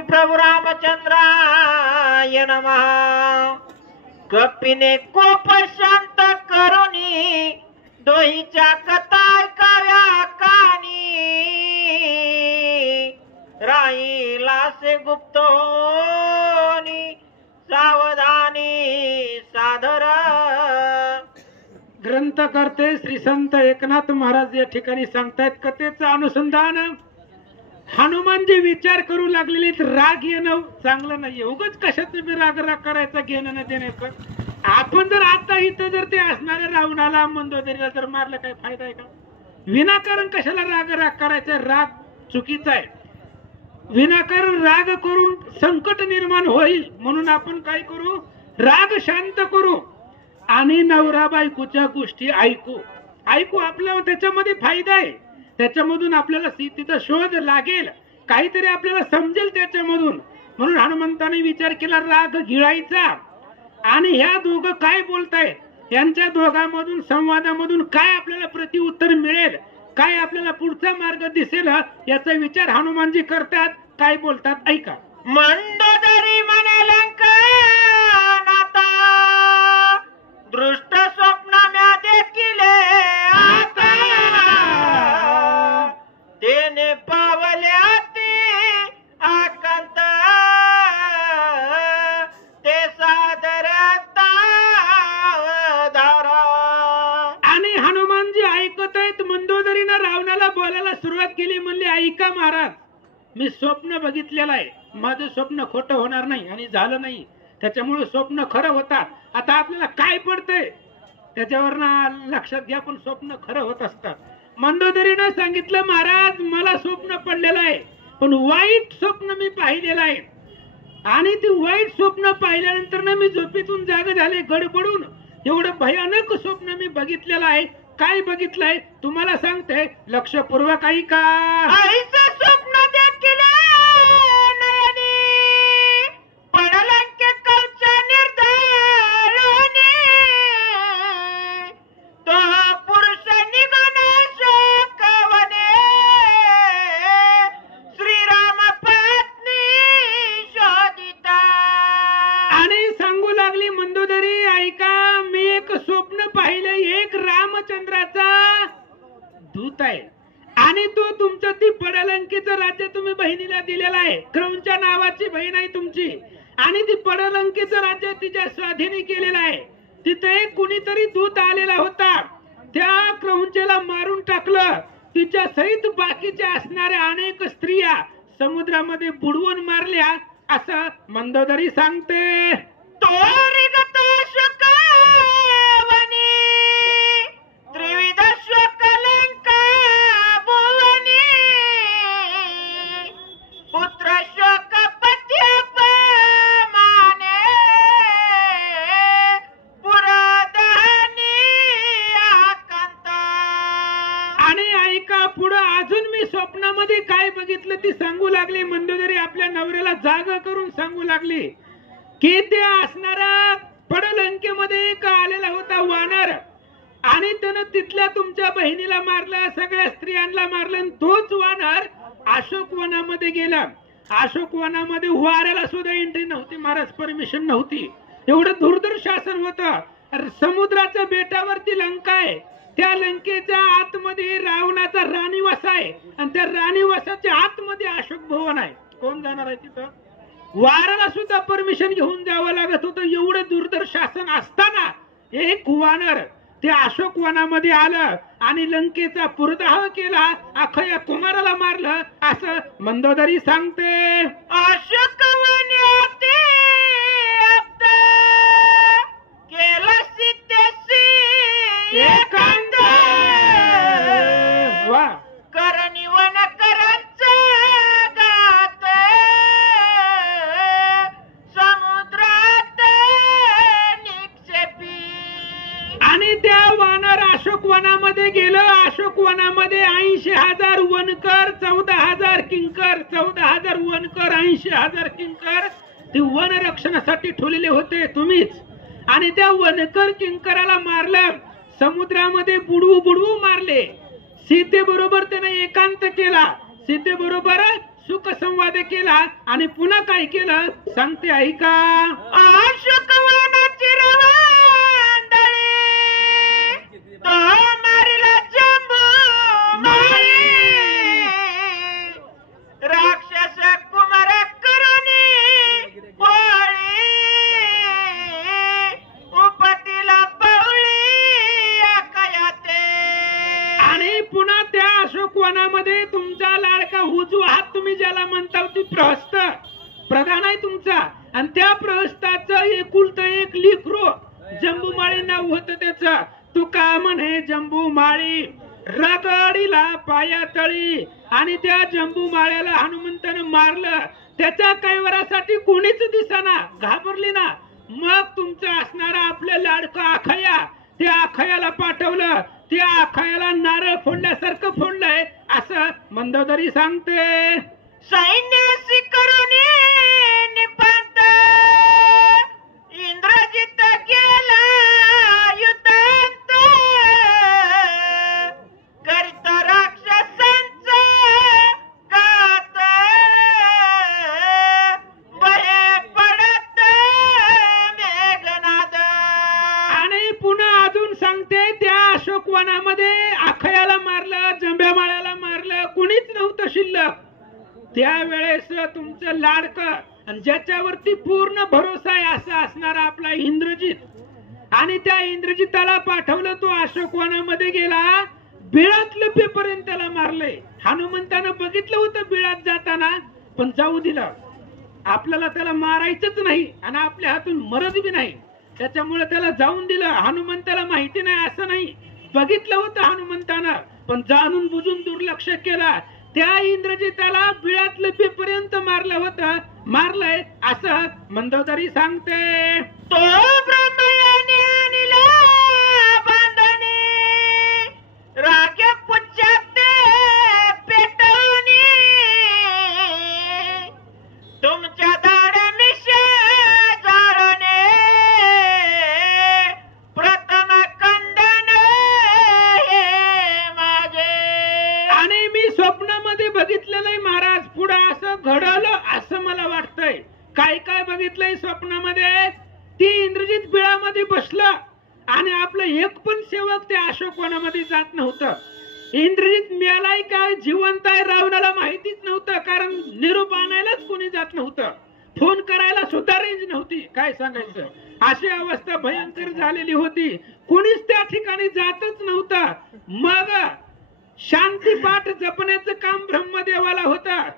श्री प्रभु रामचंद्राय नमः। कपिने कोप शांत करुणी दोहीच्या कथा ऐकाव्या कानी राहिला से गुप्तोनी सावधानी सादर। ग्रंथकर्ते श्री संत एकनाथ महाराज या ठिकाणी सांगतायत कथेचं अनुसंधान हनुमानजी विचार करू लागलेले राग येणं चांगलं नाही। उगाच कशात तुम्ही राग करायचा घेणं न देण्याचं। आपण जर आता इथं जर ते असणाऱ्या रावणाला मंदोदरीला जर मारलं काय फायदा आहे का? विनाकारण कशाला राग करायचा? राग चुकीचा आहे। विनाकारण राग करून संकट निर्माण होईल म्हणून आपण काय करू? राग शांत करू आणि नवरा बायकोच्या गोष्टी ऐकू आपल्याला त्याच्यामध्ये फायदा आहे। त्याच्यामधून आपल्याला सीतेचा शोध लागेल, काहीतरी आपल्याला समजेल त्याच्यामधून। म्हणून हनुमंताने विचार केला राग गिळायचा आणि ह्या दोघं काय बोलतायत यांच्या दोघांमधून संवादामधून काय आपल्याला प्रतिउत्तर मिळेल, काय आपल्याला पुढचा मार्ग दिसेल याचा विचार हनुमानजी करतात। काय बोलतात ऐका। मंदोदरी म्हणे लंका नाता दृष्ट स्वप्न म्या देखिले आता तेने पावले अति आकांत ते सादरता धारा। आणि हनुमानजी ऐकत आहेत। मंदोदरीनं रावणाला बोलायला सुरुवात केली, म्हणली ऐका महाराज, मी स्वप्न बघितलेलं आहे, माझं स्वप्न खोटं होणार नाही आणि झालं नाही, त्याच्यामुळे स्वप्न खरं होतात। आता आपल्याला काय पडतंय त्याच्यावरनं लक्षात घ्या, पण स्वप्न खरं होत असतात। मंदोदरीनं सांगितलं महाराज मला स्वप्न पडलेलं आहे, पण वाईट स्वप्न मी पाहिलेलं आहे आणि ती वाईट स्वप्न पाहिल्यानंतर ना मी झोपेतून जाग झाले गडबडून। एवढं भयानक स्वप्न मी बघितलेलं आहे। काय बघितलंय तुम्हाला सांगते, लक्षपूर्वक ऐका। ऐसे स्वप्न देखिले नयनी पडलंके कवच निर्धारणी तो पुरुष निघून शोकवने श्रीराम पत्नी शोधिता। आणि सांगू लागली मंदोदरी ऐका, मी एक स्वप्न पाहिलं, एक रामचंद्राचा दूत आहे आणि तो तुमचं ती पडलंकेचं राज्य तुम्ही बहिणीला दिलेलं आहे। क्रौंच्या नावाची बहीण आहे तुमची आणि ती पडलंकेचं राज्य तिच्या स्वाधीनी केलेलं आहे। तिथे एक कुणीतरी दूत आलेला होता, त्या क्रौंचेला मारून टाकलं। तिच्या सहित बाकीच्या असणाऱ्या अनेक स्त्रिया समुद्रामध्ये बुडवून मारल्या असं मंदोदरी सांगते। तोरिगत शोकवनी त्रिविध शोकलंका भुवनी पुत्र शोक पत्यपमाने पुरदहनी आकांत। आणि ऐका पुढे अजून मी स्वप्नामध्ये काय बघितलं ती सांगू लागली मंदोदरी। आपल्या नवऱ्याला जागा करून सांगू लागली की ते असणारा पडलंकेमध्ये एक आलेला होता वानर आणि त्यानं तिथल्या तुमच्या बहिणीला मारलं, सगळ्या स्त्रियांना मारलं आणि तोच वानर अशोक वनामध्ये गेला। अशोक वनामध्ये वाऱ्याला सुद्धा एंट्री नव्हती, महाराज परमिशन नव्हती। एवढं दुर्धर शासन होतं। समुद्राच्या बेटावरती लंका आहे, त्या लंकेच्या आतमध्ये रावणाचा राणीवास आहे आणि त्या राणीवासाच्या आतमध्ये अशोक भवन आहे। कोण जाणार आहे तिथं? वाराला सुद्धा परमिशन घेऊन जावं लागत होतं। एवढं दुर्धर शासन असताना एक वानर ते अशोक वनामध्ये आलं आणि लंकेचा पुरदाह केला, अख्ख्या कुमाराला मारलं असं मंदोदरी सांगते। अशोक वनाते आप्त केला सीतेशी एकांत वा करणी वन करांचा गात समुद्रात निक्षेपी। आणि त्या वानर अशोक वनामध्ये गेलं। अशोक वनामध्ये 80,000 वनकर, 14,000 किंकर, 14,000 वनकर, 80,000 किंकर ते वन रक्षणासाठी ठेवलेले होते तुम्हीच। आणि त्या वनकर किंकराला मारलं, समुद्रामध्ये बुडवू बुडवू मारले। सीते बरोबर त्याने एकांत केला सीतेबरोबर सुख संवाद केला आणि पुन्हा काय केलं सांगते ऐका. अशोकवनाची रवांदळी तो मारिला जंबू माळी राक्षस कुमार करुणी पोळी उपटीला पवळी अकयाते. आणि पुन्हा त्या अशोकवनामध्ये तुमचा लाडका उजवा हात तुम्ही ज्याला म्हणता ती प्रहस्त प्रधान आहे तुमचा आणि त्या प्रहस्ताचं एकुलतं एक लेकरू जंबूमाळी नाव होतं त्याचं. तू का म्हणे जंबूमाळी रगडीला पाया तळी आणि त्या जंबूमाळ्याला हनुमंतानं मारलं. त्याच्या कैवरासाठी कोणीच दिसेना घाबरली ना. मग तुमचं असणारा आपलं लाडकं आखया त्या आखयाला पाठवलं. त्या आखयाला नारळ फोडल्यासारखं फोडलंय असं मंदोदरी सांगते. सैन्यासी करुणी निपात इंद्रजित गेला युद्धांत करीत राक्षसांचा घात बहे पडत मेघनाद. आणि पुन्हा अजून सांगते त्या अशोकवनामध्ये आखयाला मारलं जंब्या माळ्याला मारलं कुणीच नव्हतं शिल्लक. त्यावेळेस तुमचं लाडकं आणि ज्याच्यावरती पूर्ण भरोसा आहे असं असणारा आपला इंद्रजित आणि त्या इंद्रजिताला पाठवलं. तो अशोकवनामध्ये गेला बिळातलं पेपर्यंत त्याला मारलंय. हनुमंतानं बघितलं होतं बिळात जाताना पण जाऊ दिलं. आपल्याला त्याला मारायचंच नाही आणि आपल्या हातून मरत बी नाही त्याच्यामुळे त्याला जाऊन दिलं. हनुमंताला माहिती नाही असं नाही बघितलं होतं हनुमंतानं पण जाणून बुजून दुर्लक्ष केला. त्या इंद्रजिताला बिळातलं पेपर्यंत मारलं होतं मारलंय असं मंदोदरी सांगते. तो ब्रह्मयाने आणला बांधणी राग्य पुच्छात पेटवणी तुमच्या दाड मिशा जाळणे प्रथम खंडन हे माझे. आणि मी स्वप्नामध्ये बघितलेलं आहे महाराज पुढं असं घडलं असं मला वाटतंय. काय काय बघितलंय स्वप्नामध्ये ती इंद्रजित बिळामध्ये बसलं आणि आपलं एक पण सेवक त्या अशोकवनामध्ये जात नव्हतं. इंद्रजित मेलाय काय जिवंत आहे रावणाला माहितीच नव्हतं कारण निरोप आणायलाच कोणी जात नव्हतं. फोन करायला सुद्धा रेंज नव्हती. काय सांगायचं अशी अवस्था भयंकर झालेली होती. कोणीच त्या ठिकाणी जातच नव्हतं. मग शांतीपाठ जपण्याचं काम ब्रह्मदेवाला होतं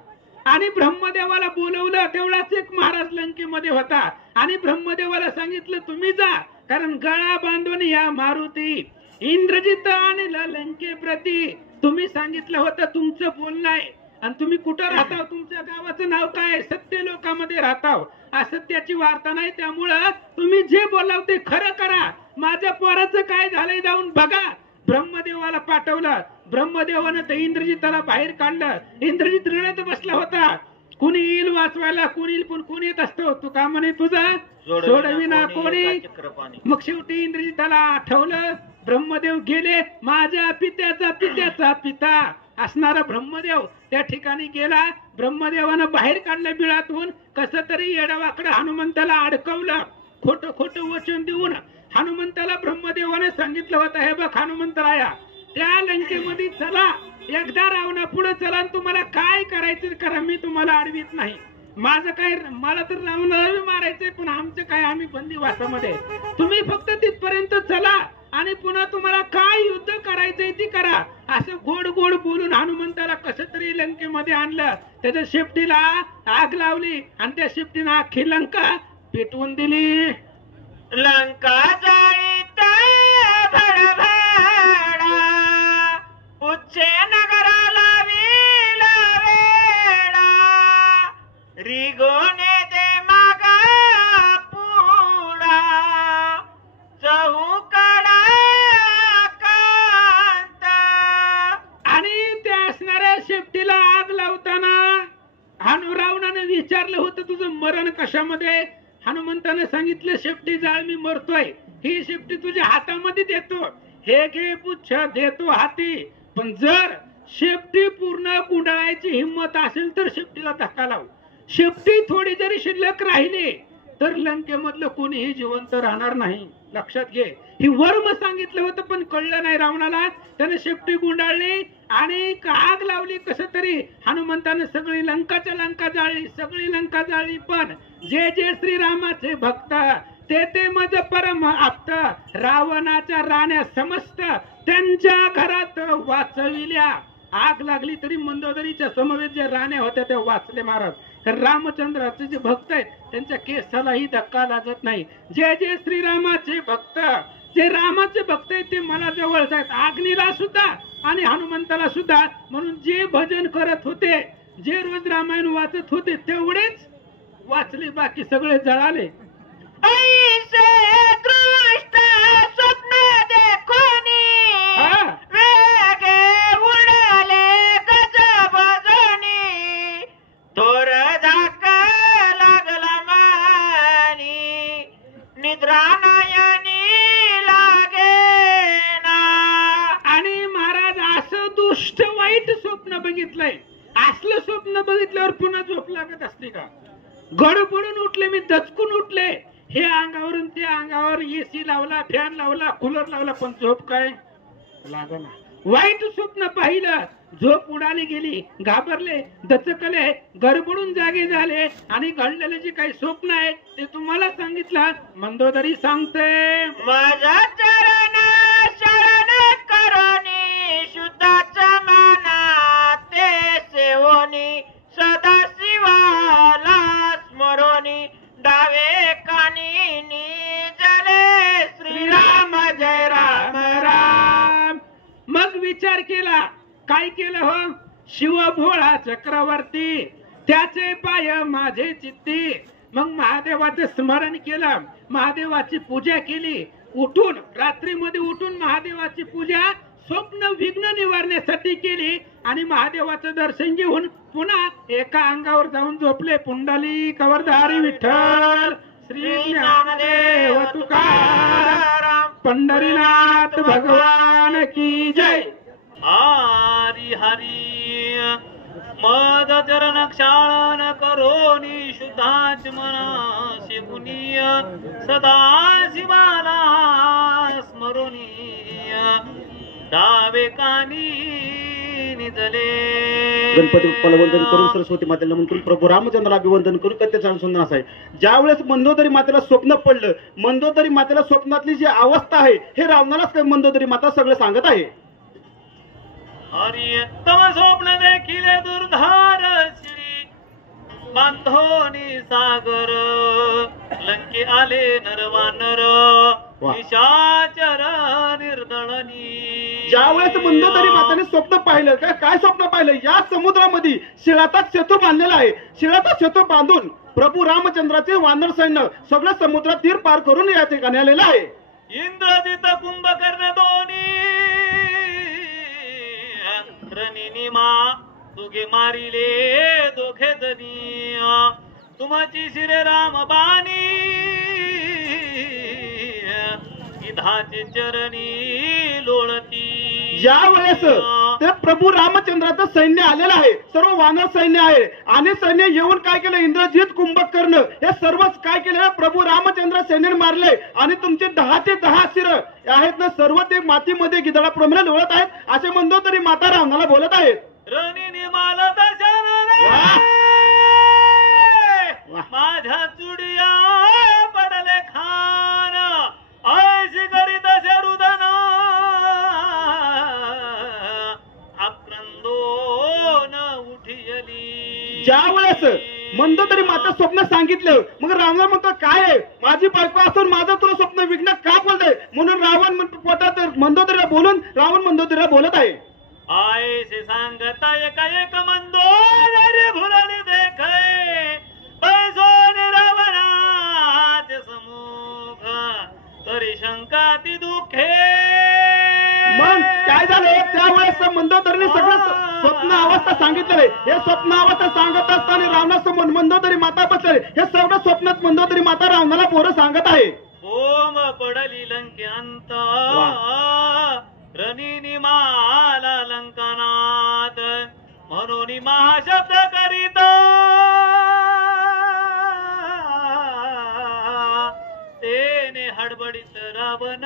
आणि ब्रह्मदेवाला बोलवलं. तेवढाच एक महाराज लंकेमध्ये होता आणि ब्रह्मदेवाला सांगितलं तुम्ही जा कारण गळा बांधून या मारुती इंद्रजित आणि लंके प्रती तुम्ही सांगितलं होतं तुमचं बोलणं आहे आणि तुम्ही कुठं राहता तुमच्या गावाचं नाव काय सत्य लोकांमध्ये राहता असत्याची वार्ता नाही. त्यामुळं तुम्ही जे बोलाव ते खरं करा. माझ्या पोराचं काय झालंय जाऊन बघा. ब्रह्मदेवाला पाठवलं. ब्रह्मदेवानं तर इंद्रजिताला बाहेर काढलं. इंद्रजित रडत बसला होता. कुणी येईल वाचवायला कुणी येईल पण कोणी येत असतो. तू का म्हणे तुझा सोडविना कोणी. मग शेवटी इंद्रजिताला आठवलं. ब्रह्मदेव गेले. माझ्या पित्याचा पित्याचा पिता असणारा ब्रह्मदेव त्या ठिकाणी गेला. ब्रह्मदेवानं बाहेर काढलं बिळातून. कसं तरी येडावाकडं हनुमंताला अडकवलं. खोटं खोटं वचन देऊन हनुमंताला ब्रह्मदेवाने सांगितलं होतं हे बघ हनुमंतराया त्या लंकेमध्ये चला एकदा रावणा पुढे चला आणि तुम्हाला काय करायचं करा मी तुम्हाला अडवित नाही. माझं काय मला तर रावणाला मारायचंय पण आमचं काय आम्ही बंदीवासामध्ये तुम्ही फक्त तिथपर्यंत चला आणि पुन्हा तुम्हाला काय युद्ध करायचंय ती करा असं गोड गोड बोलून हनुमंताला कसं तरी लंकेमध्ये आणलं. त्याच्या शेपटीला आग लावली आणि त्या शेपटीनं अख्खी लंका पेटवून दिली. लंका जाळीत भडभडा उच्चे नगराला विला वेडा रिगोने दे मागा पुडा चहूकडा कांत. आणि त्या असणाऱ्या शेपटीला आग लावताना रावणानं विचारलं होतं तुझं मरण कशामध्ये. हनुमंतानं सांगितलं शेपटी जाळ मी मरतोय ही शेपटी तुझ्या हातामध्ये देतो. हे घे पुच्छ देतो हाती पण जर शेपटी पूर्ण गुंडाळायची हिंमत असेल तर शेपटीला धक्का लाव. शेपटी थोडी जरी शिल्लक राहिली तर लंकेमधलं कोणीही जिवंत राहणार नाही. लक्षात घे. ही वर्म सांगितलं होतं पण कळलं नाही रावणाला. त्याने शेपटी गुंडाळली आणि आग लावली. कसं तरी हनुमंतानं सगळी लंकाच्या लंका जाळली, सगळी लंका जाळली. पण जे जे श्रीरामाचे भक्त ते मज परम आप्त रावणाच्या राण्या समस्त त्यांच्या घरात वाचविल्या. आग लागली तरी मंदोदरीच्या समवेत जे राण्या होत्या त्या वाचले महाराज. कारण रामचंद्राचे जे भक्त आहेत त्यांच्या केसालाही धक्का लागत नाही. जे जे श्रीरामाचे भक्त, जे रामाचे भक्त आहेत ते मला जवळच आहेत. अग्नीला सुद्धा आणि हनुमंताला सुद्धा. म्हणून जे भजन करत होते, जे रोज रामायण वाचत होते तेवढेच वाचले, बाकी सगळे जळाले. ऐसे दृष्ट स्वप्न देखोनी वेगे उडाले गजबजनी थोर धाक लागला मानी निद्रा नयनी लागेना. आणि महाराज असं दुष्ट वाईट स्वप्न बघितलंय. असलं स्वप्न बघितल्यावर पुन्हा झोप लागत असते का? गडबडून उठले मी, दचकून उठले. हे अंगावरून त्या अंगावर एसी लावला, फॅन लावला, कूलर लावला, पण झोप काय लागला. वाईट स्वप्न पाहिलं, झोप उडाली गेली. घाबरले, दचकले, गडबडून जागे झाले आणि घडलेले जे काही स्वप्न आहे ते तुम्हाला सांगितलं. मंदोदरी सांगते, माझा चरण शरण करोनी शुद्धाच मना ते सेवोनी सदा शिवाला स्मरोनी डावे कानी निजले श्रीराम जय राम राम. मग विचार केला. काय केलं हो? शिव भोळा चक्रवर्ती, त्याचे पाय माझे चित्ती. मग महादेवाचं स्मरण केलं, महादेवाची पूजा केली. उठून रात्रीमध्ये उठून महादेवाची पूजा स्वप्न विघ्न निवारण्यासाठी केली आणि महादेवाचं दर्शन घेऊन पुन्हा एका अंगावर जाऊन झोपले. पुंडलिक कवरधारी विठ्ठल श्री ज्ञानदेव तुकाराम पंढरीनाथ भगवान की जय. हरी हरी मद चरण क्षाळन करोनी शुद्धाच मना शिवुनी सदा शिवाला स्मरोनी डावे कानी निजले. गणपती बाप्पाला वंदन करून, सरस्वती मातेला नमन करून, प्रभू रामचंद्राला अभिवंदन करून कथेचं अनुसंधान असं आहे. ज्या वेळेस मंदोदरी मातेला स्वप्न पडलं, मंदोदरी मातेला स्वप्नातली जी अवस्था आहे हे रावणालाच मंदोदरी माता सगळं सांगत आहे. हरी तम स्वप्न देखिले दुर्धार श्री बांधोनी सागर लंके आले नरवानर निशाचर निर्दळनी. ज्या वेळेस मंदोदरी माताने स्वप्न पाहिलं, काय स्वप्न पाहिलं? या समुद्रामध्ये शिळाचा सेतू बांधलेला आहे. शिळाचा सेतू बांधून प्रभू रामचंद्राचे वानर सैन्य सगळं समुद्रात तीर पार करून या ठिकाणी आलेलं आहे. इंद्रजित कुंभकर्ण दोन्ही रणिनिमा तुगे मारिले दोघे जणी तुमची शिरे राम बाणी इधाचे चरणी लोळती. ज्या वेळेस ते प्रभू रामचंद्राचं सैन्य आलेलं आहे, सर्व वानर सैन्य आहे आणि सैन्य येऊन काय केलं? इंद्रजित कुंभकर्ण हे सर्वच काय केलं? प्रभू रामचंद्र सैन्याने मारले आणि तुमचे 10 ते 10 शिर आहेत ना सर्व ते मातीमध्ये गिधाडाप्रमाणे लोळत आहेत. असे मंदोदरी माता रावणाला बोलत आहेत. रणिनी माल माझ्या चुडिया पडले खान ऐशी करी तसे रुदन आक्रंदोन उठियली. ज्या वेळेस मंदोदरी माता स्वप्न सांगितलं, मग रावण म्हणतो काय आहे? माझी बायको असून माझं तुला स्वप्न विघ्न का बोलतंय? म्हणून रावण पोटात मंदोदरीला बोलून रावण मंदोदरीला बोलत आहे. आयसे सांगता एक मंदोदरी भुलली देखे पैसोन रावणाचे समुख तरी शंका ती दुखे. मग काय झालं? त्यावेळेस मंदोदरीने सगळं स्वप्न अवस्था सांगितलेलं. हे स्वप्न अवस्था सांगत असताना रावणासमोर मंदोदरी माता बसले. हे सगळं स्वप्नात मंदोदरी माता रावणाला पोरं सांगत आहे. बोंब पडली लंकेअंत रणिनी माला लंकनात म्हणून महाशब्द करीत तेने हडबडीत रावण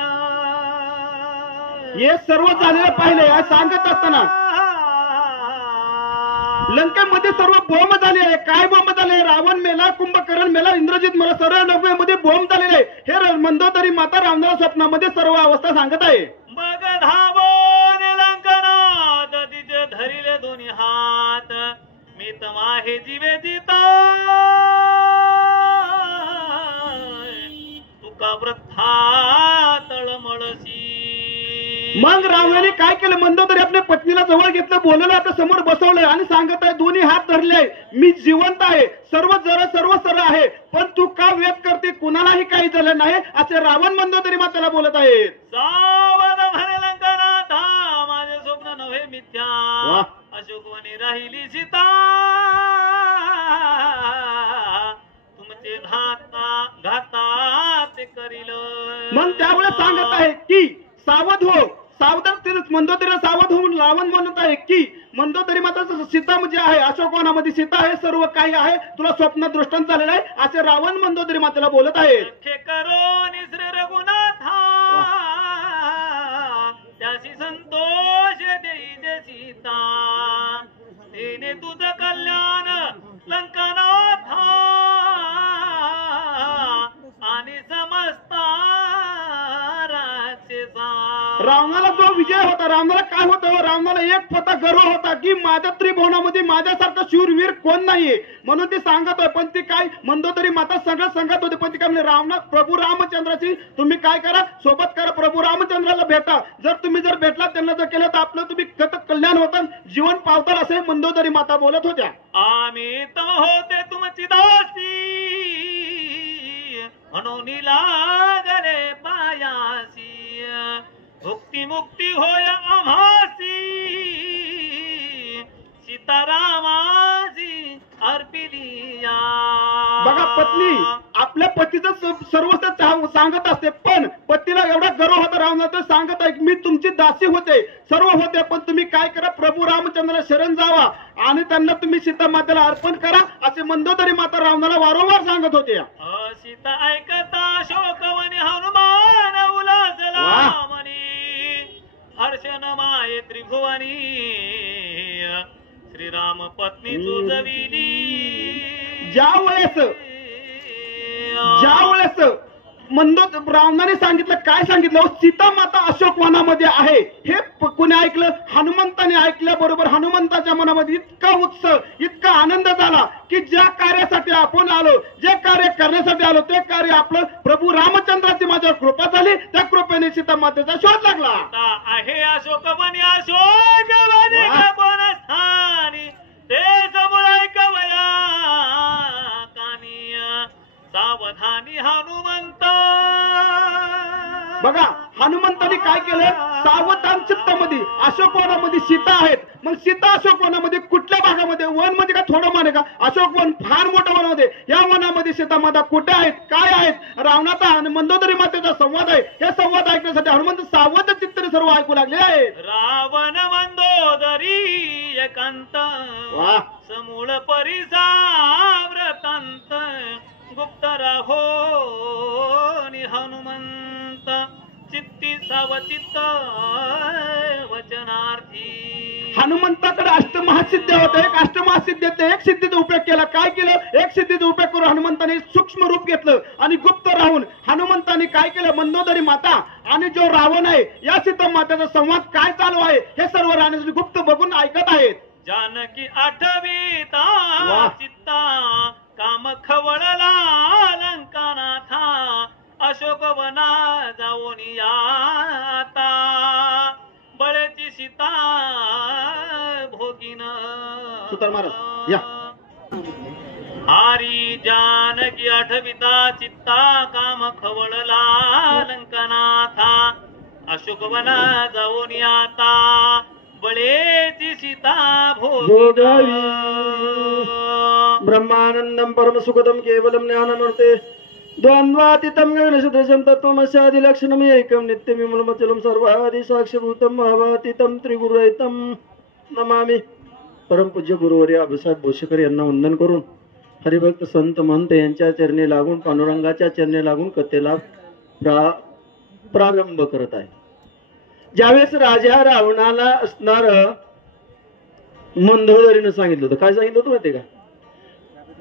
हे सर्व झालेलं पाहिलंय आज सांगत असताना लंकेमध्ये सर्व बॉम्ब झाले आहे. काय बॉम्ब झाले? रावण मेला, कुंभकर्ण मेला, इंद्रजित मला सर्व नव्यामध्ये बॉम्ब झालेले आहे. हे मंदोदरी माता रावणाला स्वप्नामध्ये सर्व अवस्था सांगत आहे. मग धावून लंकनात तिचे धरिले दोन्ही हात मी तमाहे जीवे जिता तुका वृथा तळमळशी. मग रावणाने काय केलं? मंदोदरी आपल्या पत्नीला जवळ घेतलं, बोलवलं, आता समोर बसवलंय आणि सांगत आहे दोन्ही हात धरले, मी जिवंत आहे, सर्व सरळ आहे, पण तू का व्यक्त करते? कुणालाही काही झालं नाही असे रावण मंदोदरी मातेला बोलत आहेत. सावध म्हणे लंकनाथा माझे स्वप्न नव्हे मिथ्या वाह. अशोकवनी राहिली सीता तुमचे घाता ते करील. मग त्यावेळेस सांगत आहे की सावध हो, सावधान. मंदोदरीला सावध होऊन रावण म्हणत आहे की मंदोदरी माता सीता म्हणजे आहे, अशोकवनामध्ये सीता आहे, सर्व काही आहे, तुला स्वप्न दृष्टांत झालेलं आहे असे रावण मंदोदरी मातेला बोलत आहे. करो निश्र रघुनाथा त्याशी संतोष देई जे सीता तिने तुझं कल्याण लंकनाथा आणि समस्ता राक्षसा. रावणाला जो विजय होता, रावणाला काय होतं? रावणाला एक होता गर्व होता की माझ्या त्रिभुवनामध्ये माझ्यासारखा शूरवीर कोण नाहीये, म्हणून ती सांगत होय. पण ती काय मंदोदरी माता सगळं सांगत होते, पण ती काय म्हणजे रावणा प्रभू रामचंद्राची तुम्ही काय करा, सोबत करा, प्रभू रामचंद्राला भेटा, जर भेटला त्यांना जर केलं तर आपलं तुम्ही कल्याण होतं, जीवन पावताल असे मंदोदरी माता बोलत होत्या. आम्ही तम होते तुमची दासी म्हणून लागले पायासी भुक्ती मुक्ती होय आम्हासी सीतारामाची अर्पिली या. बघा पत्नी आपल्या पतीचं सर्वस्व सांगत असते, पण पतीला एवढा गर्व होता रावणाचा, सांगत आहे मी तुमची दासी होते, सर्व होते, पण तुम्ही काय करा, प्रभू रामचंद्राला शरण जावा आणि त्यांना तुम्ही सीता मातेला अर्पण करा असे मंदोदरी माता रावणाला वारंवार सांगत होते. सीता ऐकता शोकवनी हनुमान उलासला मनी हर्षन माये त्रिभुवनी श्रीराम पत्नी तुझविली. ज्या वेळेस रावणाने सांगितलं, काय सांगितलं? सीता माता अशोक वनामध्ये आहे हे कोणी ऐकलं? हनुमंताने ऐकल्याबरोबर हनुमंताच्या मनामध्ये इतका उत्सव, इतका आनंद झाला की ज्या कार्यासाठी आपण आलो, जे कार्य करण्यासाठी आलो ते कार्य आपलं प्रभू रामचंद्राची माझ्यावर कृपा झाली, त्या कृपेने सीता मातेचा शोध लागला. आहे अशोकवनी अशोकवनी स्थानी ते समोर कवया कानी सावधानी हनुमंत. बघा हनुमंताने काय केलं? सावधान चित्तामध्ये अशोकवनामध्ये सीता आहेत. मग सीता अशोकवनामध्ये कुठल्या भागामध्ये? वन म्हणजे का थोडं मान आहे का? अशोकवन फार मोठं वन मध्ये, या वनामध्ये सीता माता कुठे आहेत, काय आहेत? रावणाचा आणि मंदोदरी मातेचा संवाद आहे. हे संवाद ऐकण्यासाठी हनुमंत सावध चित्ताने सर्व ऐकू लागले आहेत. रावण मंदोदरी एकांत समूळ परिसाव्रतांत गुप्त राहो हनुमंत चित्ती सावचित्त वचनार्थी. हनुमंताकडे अष्टमहासिद्ध होते, एक अष्टमहासिद्धीचे एक सिद्धीचा उपयोग केला. काय केलं? एक सिद्धीचा उपयोग करून हनुमंताने सूक्ष्म रूप घेतलं आणि गुप्त राहून हनुमंताने काय केलं? मंदोदरी माता आणि जो रावण आहे या सीता मातेचा संवाद काय चालू आहे हे सर्व राहण्यासाठी गुप्त बघून ऐकत आहेत. जानकी आठवीता चित्ता काम खवळला लंकानाथा अशोकवना जाऊन आता बळेची सीता भोगीन. सुतार महाराज या. हारी जानकी आठविता चित्ता काम खवळला लंकानाथा अशोकवना जाऊन आता बळेची सीता भोगावी. ब्रह्मानंदम परम सुखदम केवलम ज्ञानमूर्ते द्वंद्वातीतं गगनसदृशं तत्त्वमस्यादिलक्षणम् एकं नित्यमिमलमचलं सर्वादि साक्षीभूतं भावातीतं त्रिगुरुरहितं नमामि. परमपूज्य गुरुवर्य अभिसाहेब बोशेकर यांना वंदन करून हरिभक्त संत महंत यांच्या चरणी लागून पांडुरंगाच्या चरणी लागून कथेला प्रारंभ करत आहे. ज्यावेळेस राजा रावणाला असणार मंदोदरीनं सांगितलं होतं, काय सांगितलं होतं माहिती का,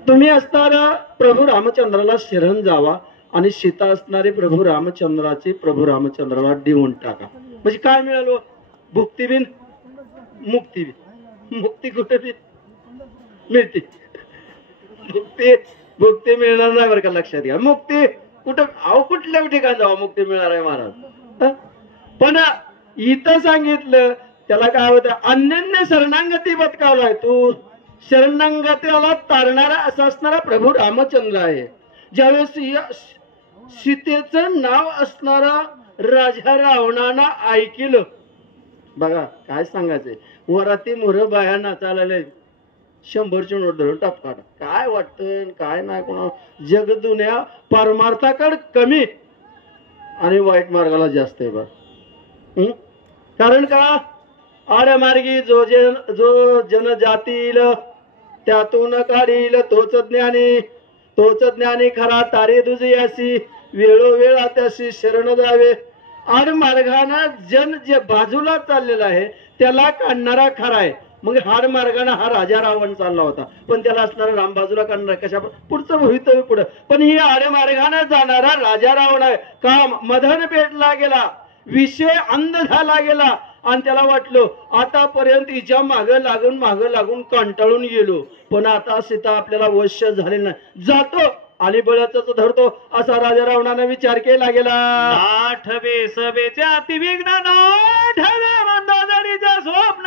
तुम्ही असणारा प्रभू रामचंद्राला शरण जावा आणि सीता असणारे प्रभू रामचंद्राचे प्रभू रामचंद्राला देऊन टाका. म्हणजे काय मिळालो, भुक्ती बिन मुक्ती बिन. मुक्ती कुठे बिन मिळते, भुक्ती मिळणार नाही बरं का, लक्षात घ्या. मुक्ती कुठं, अहो कुठल्या ठिकाणी जावं मुक्ती मिळणार आहे महाराज. पण इथं सांगितलं त्याला काय होतं, अनन्य शरणांगती बतकावलाय तू. शरणांगतीला तारणारा असा असणारा प्रभू रामचंद्र आहे. ज्यावेळेस सीतेचं नाव असणारा राजा रावणानं ऐकलं, बघा काय सांगायचंय, वराती मोर बाया नाचायला 100ची नोट धरून टपकाट. काय वाटतं काय नाही, कोणा जग दुनिया परमार्थाकडे कमी आणि वाईट मार्गाला जास्त आहे बा. कारण का, आडमार्गी जो जन जातील त्यातून काढील तोच ज्ञानी खरा तारे दुजयासी वेळोवेळ त्याशी शरण जावे. आडमार्गानं जन जे बाजूला चाललेला आहे त्याला काढणारा खरा आहे. मग हाड मार्गाने हा राजा रावण चालला होता, पण त्याला असणारा राम बाजूला काढणार कशा, पुढचं भवितव्य पुढं. पण ही आडमार्गाने जाणारा राजा रावण आहे. काम मधन पेटला गेला, विषय अंध झाला गेला आणि त्याला वाटलं आतापर्यंत हिच्या मागं लागून कंटाळून गेलो, पण आता सीता आपल्याला वश्य झाली नाही, जातो आणि बळच धरतो असा राजा रावणाने विचार केला गेला. आठवे सभेच्या अतिविघ्न नाठवे मंदोदरीच्या स्वप्न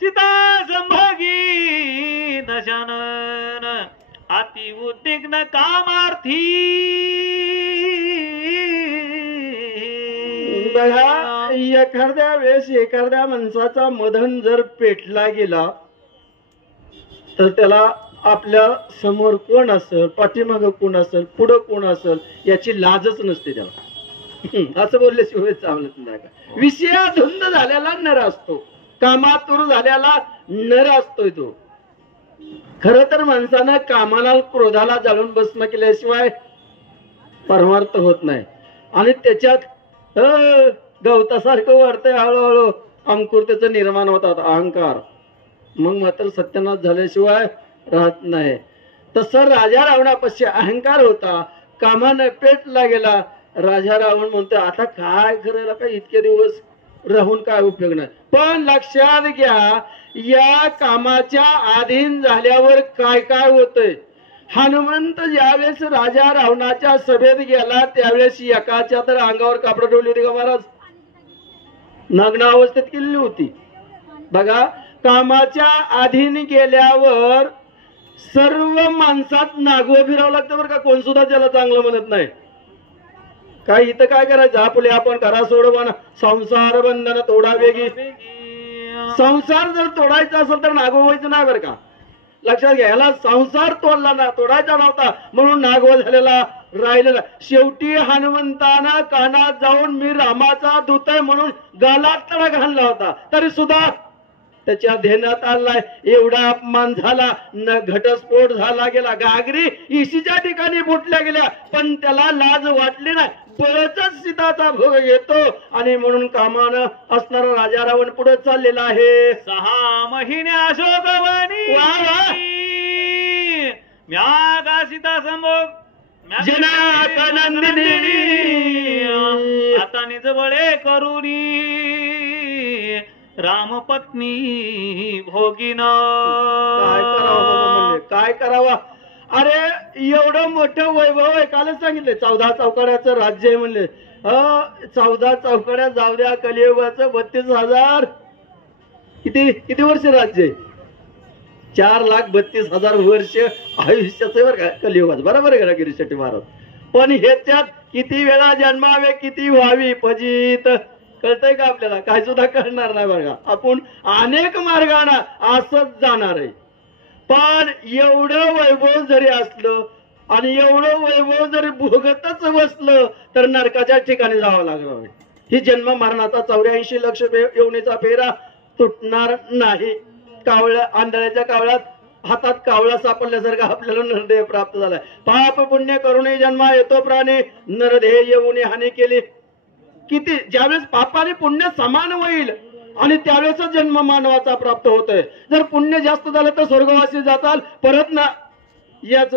सीता संभोगी दशानन अति उद्विग्न कामार्थी. बघा, एखाद्या वेळेस एखाद्या माणसाचा मधन जर पेटला गेला तर त्याला आपल्या समोर कोण असेल, पाठीमागं कोण असेल, पुढं कोण असेल याची लाजच नसते त्याला. असं बोलल्याशिवाय चांगलंच नाही का. विषयात धुंद झालेला नर असतो, कामातूर झालेला नर असतोय तो. खर तर माणसानं कामाला क्रोधाला जाळून बसणं केल्याशिवाय परमार्थ होत नाही. आणि त्याच्यात गवतासारखं वाढतंय हळूहळू अंकुर त्याचं निर्माण होतात, अहंकार. मग मात्र सत्यानाश झाल्याशिवाय राहत नाही. तसं राजा रावणापाशी अहंकार होता, कामानं पेटला गेला. राजा रावण म्हणतो आता काय करायला, काय इतके दिवस राहून काय उपयोग नाही. पण लक्षात घ्या, या कामाच्या अधीन झाल्यावर काय काय होतंय. हनुमंत ज्यावेळेस राजा रावणाच्या सभेत गेला त्यावेळेस एकाच्या तर अंगावर कापड ठेवली होती का महाराज, नग्न अवस्थेत केलेली होती. बघा, कामाच्या अधीन गेल्यावर सर्व माणसात नागवं फिरावं लागतं बरं का, कोण सुद्धा त्याला चांगलं म्हणत नाही. काय इथं काय करायचं, आपले आपण करा सोडवाना, संसार बंधन तोडा वेगी. संसार जर तोडायचा असेल तर नागव व्हायचं नाही बरं का, लक्षात घ्या. याला संसार तोडला ना, तोडायचा नव्हता म्हणून नागव झालेला राहिलेला. शेवटी हनुमंताना कानात जाऊन मी रामाचा दूत आहे म्हणून गालात तडा घालला होता, तरी सुद्धा त्याच्या ध्येयात आलाय. एवढा अपमान झाला, न घटस्फोट झाला गेला, गागरी इशीच्या ठिकाणी फुटल्या गेल्या, पण त्याला लाज वाटली नाही. बळच सीताचा भोग घेतो आणि म्हणून कामानं असणारा राजा रावण पुढे चाललेला आहे. 6 महिने अशोकवनी म्या का सीता संभोग जनाकनंदिनी आता निज बळे करुनी रामपत्नी भोगिना. काय करावं, काय करावा. अरे एवढं मोठं वैभव आहे, कालच सांगितले 14 चौकड्याचं राज्य आहे म्हणले. 14 चौकड्या जाऊ द्या, कलियुगाचं 32,000 किती वर्ष राज्य आहे, 4,32,000 वर्ष आयुष्याचं बरं का कलियुगाचं. बरोबर आहे का गिरीश शेट्टी महाराज. पण ह्याच्यात किती वेळा जन्मावे, किती व्हावी फजित, कळतंय का आपल्याला, काय सुद्धा कळणार नाही बरं का. आपण अनेक मार्गाने असंच जाणार आहे. पण एवढं वैभव जरी असलं आणि एवढं वैभव जरी भोगतच बसलं तर नरकाच्या ठिकाणी जावं लागणार आहे. ही जन्म मरणाचा 84 लक्ष येवणीचा फेरा तुटणार नाही. कावळ्या आंधळ्याच्या कावळ्यात हातात कावळा सापडल्यासारखा आपल्याला नरदेह प्राप्त झालाय. पाप पुण्य करूनही जन्मा येतो प्राणी, नरदेह येऊन हानी केली. किती ज्यावेळेस पापाने पुण्य समान होईल आणि त्यावेळेसच जन्म मानवाचा प्राप्त होतोय. जर पुण्य जास्त झालं तर स्वर्गवासी जाताल, परत ना याच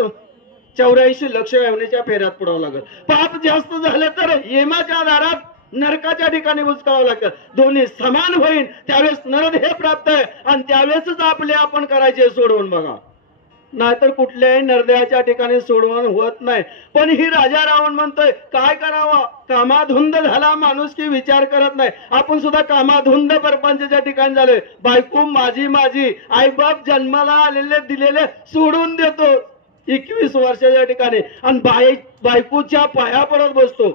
84 लक्ष येवणीच्या फेऱ्यात पडावं लागेल. पाप जास्त झालं तर येमाच्या दारात नरकाच्या ठिकाणी उचकावं लागतं. दोन्ही समान होईल त्यावेळेस नरदेह प्राप्त आहे आणि त्यावेळेसच आपले आपण करायचे सोडवून बघा. नाहीतर कुठल्याही नरदेहाच्या ठिकाणी सोडवण होत नाही. पण ही राजा रावण म्हणतोय काय करावं, कामाधुंद झाला माणूस की विचार करत नाही. आपण सुद्धा कामाधुंद परपंचाच्या ठिकाणी झालोय. बायको माझी माझी, आईबाप जन्माला आलेले दिलेले सोडून देतो 21 वर्षाच्या ठिकाणी आणि बायकोच्या पाया पडत बसतो.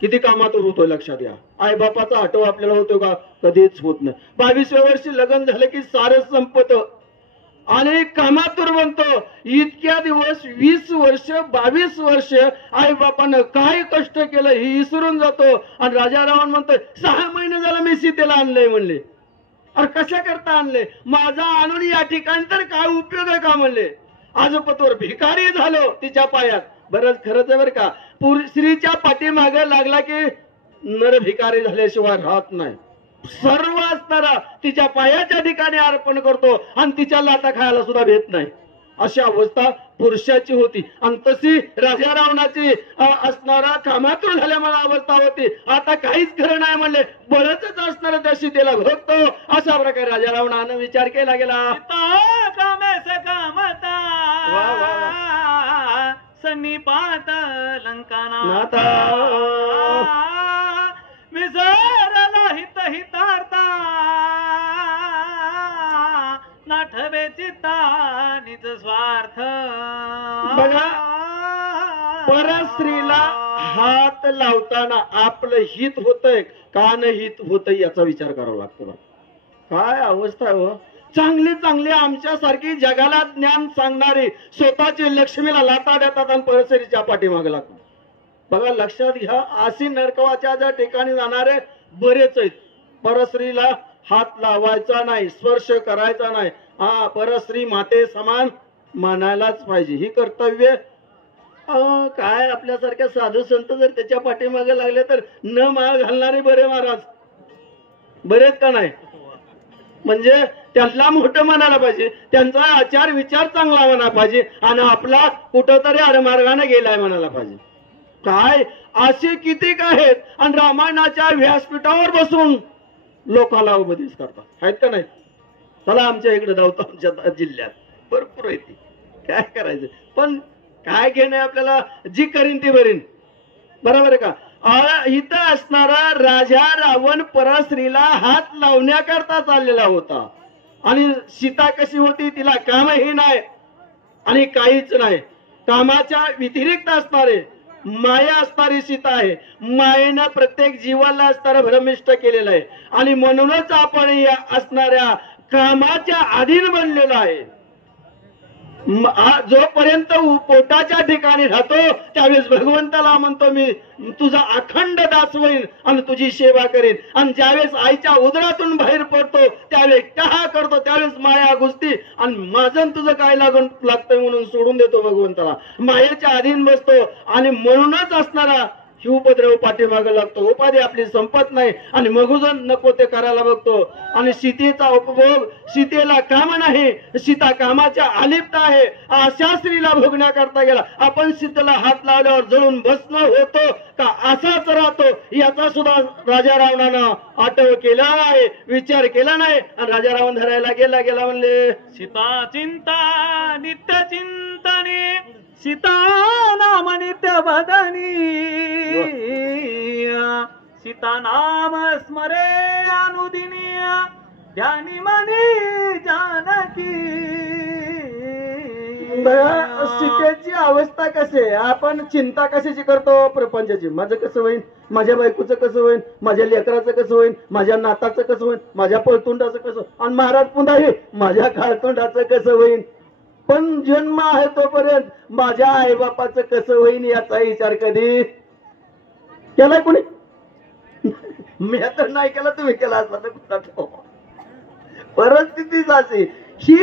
किती कामातूर होतोय लक्षात घ्या. आईबापाचा आठव आपल्याला होतो का? कधीच होत नाही. 22व्या वर्षी लग्न झालं की सारं संपत आणि कामातूर बनतो. इतक्या दिवस 20 वर्ष 22 वर्ष आई बापानं काय कष्ट केलं हे विसरून जातो. आणि राजा रावण म्हणतोय 6 महिने झालं मी सीतेला आणलंय म्हणले. अरे कशा करता आणले? माझा आणून या ठिकाणी तर काय उपयोग आहे का म्हणले. आज पतोर भिकारी झालो तिच्या पायात. बरंच खरंच आहे बरं का. स्त्रीच्या पाठीमागे लागला की नर भिकारी झाल्याशिवाय राहत नाही. सर्व असणारा तिच्या पायाच्या ठिकाणी अर्पण करतो आणि तिच्या लाता खायला सुद्धा भेट नाही. अशी अवस्था पुरुषाची होती आणि तशी राजा रावणाची असणारा कामातूर झाल्यामुळे अवस्था होती. आता काहीच खरं नाही म्हणले, बरंच असणार त्या सीतेला भोगतो. अशा प्रकारे राजा रावणानं विचार केला गेला. सन्निपात लंकाना नाता विसरला हित हितार्था नाठवे चित्ता निज स्वार्थ. बघा, परस्त्रीला हात लावताना आपलं हित होतंय का न हित होतंय याचा विचार करावा लागतो. काय अवस्था आहे हो. चांगली चांगली आमच्यासारखी जगाला ज्ञान सांगणारी स्वतःची लक्ष्मीला लाता देतात आणि परस्त्रीच्या पाठीमागे लागतात. बघा लक्षात घ्या, अशी नरकवाच्या ज्या ठिकाणी जाणारे बरेच आहेत. परस्त्रीला हात लावायचा नाही, स्पर्श करायचा नाही. हा, परस्त्री माते समान मानायलाच पाहिजे. ही कर्तव्य काय आपल्यासारख्या साधू संत जर त्याच्या पाठीमागे लागले तर न माळ घालणारे बरे महाराज बरेच का नाही. म्हणजे त्यांना मोठं म्हणायला पाहिजे, त्यांचा आचार विचार चांगला म्हणायला पाहिजे आणि आपला कुठंतरी आडमार्गाने गेलाय म्हणायला पाहिजे. काय असे कितीक आहेत आणि रामायणाच्या व्यासपीठावर बसून लोकांना उपदेश करतात, आहेत का नाही. चला आमच्या इकडे धावतो, आमच्या जिल्ह्यात भरपूर आहे ती. काय करायचं, पण काय घेणं आपल्याला, जी करीन ती बरीन. बरोबर आहे का. इथं असणारा राजा रावण परस्त्रीला हात लावण्याकरता चाललेला होता आणि सीता कशी होती, तिला कामही नाही आणि काहीच नाही. कामाच्या व्यतिरिक्त असणारे माया असणारी सीता आहे. मायेनं प्रत्येक जीवाला असणारं भ्रमिष्ट केलेलं आहे आणि म्हणूनच आपण या असणाऱ्या कामाच्या अधीन बनलेलो आहे. जोपर्यंत पोटाच्या ठिकाणी राहतो त्यावेळेस भगवंताला म्हणतो मी तुझा अखंड दास होईल आणि तुझी सेवा करेन. आणि ज्यावेळेस आईच्या उदरातून बाहेर पडतो त्यावेळेस टहा करतो, त्यावेळेस माया घुसती आणि माझं तुझं काय लागतंय म्हणून सोडून देतो भगवंताला. मायेच्या अधीन बसतो आणि म्हणूनच असणारा ही उपद्रव पाठीमागे लागतो. उपाधी आपली संपत नाही आणि मगुजन नको ते करायला बघतो. आणि सीतेचा उपभोग, सीतेला काम नाही, सीता कामाच्या आलिप्त आहे. अशा स्त्रीला भोगण्याकरता गेला. आपण सीतेला हात लावल्यावर जळून भस्म होतो का असाच राहतो याचा सुद्धा राजा रावणानं आठव केला आहे, विचार केला नाही. आणि राजा रावण धरायला गेला म्हणले सीता चिंता नित्य चिंतनी, सीता नाम नित्य बदनी, सीता नाम स्मरे अनुदिनी, ध्यानी मनी जानकी. सीतेची अवस्था कशी आहे, आपण चिंता कशाची करतो, प्रपंचाची. माझं कसं होईल, माझ्या बायकोचं कसं होईल, माझ्या लेकराचं कसं होईल, माझ्या नाताचं कसं होईल, माझ्या पळतुंडाचं कसं, आणि महाराज पुन्हा हे माझ्या काळतुंडाचं कसं होईल. पण जन्म आहे तोपर्यंत माझ्या आईबापाचं कसं होईन याचा विचार कधी केलाय कोणी? मी तर नाही केला, तुम्ही केला असला तर कुठला ठाऊक. परिस्थितीच अशी. ही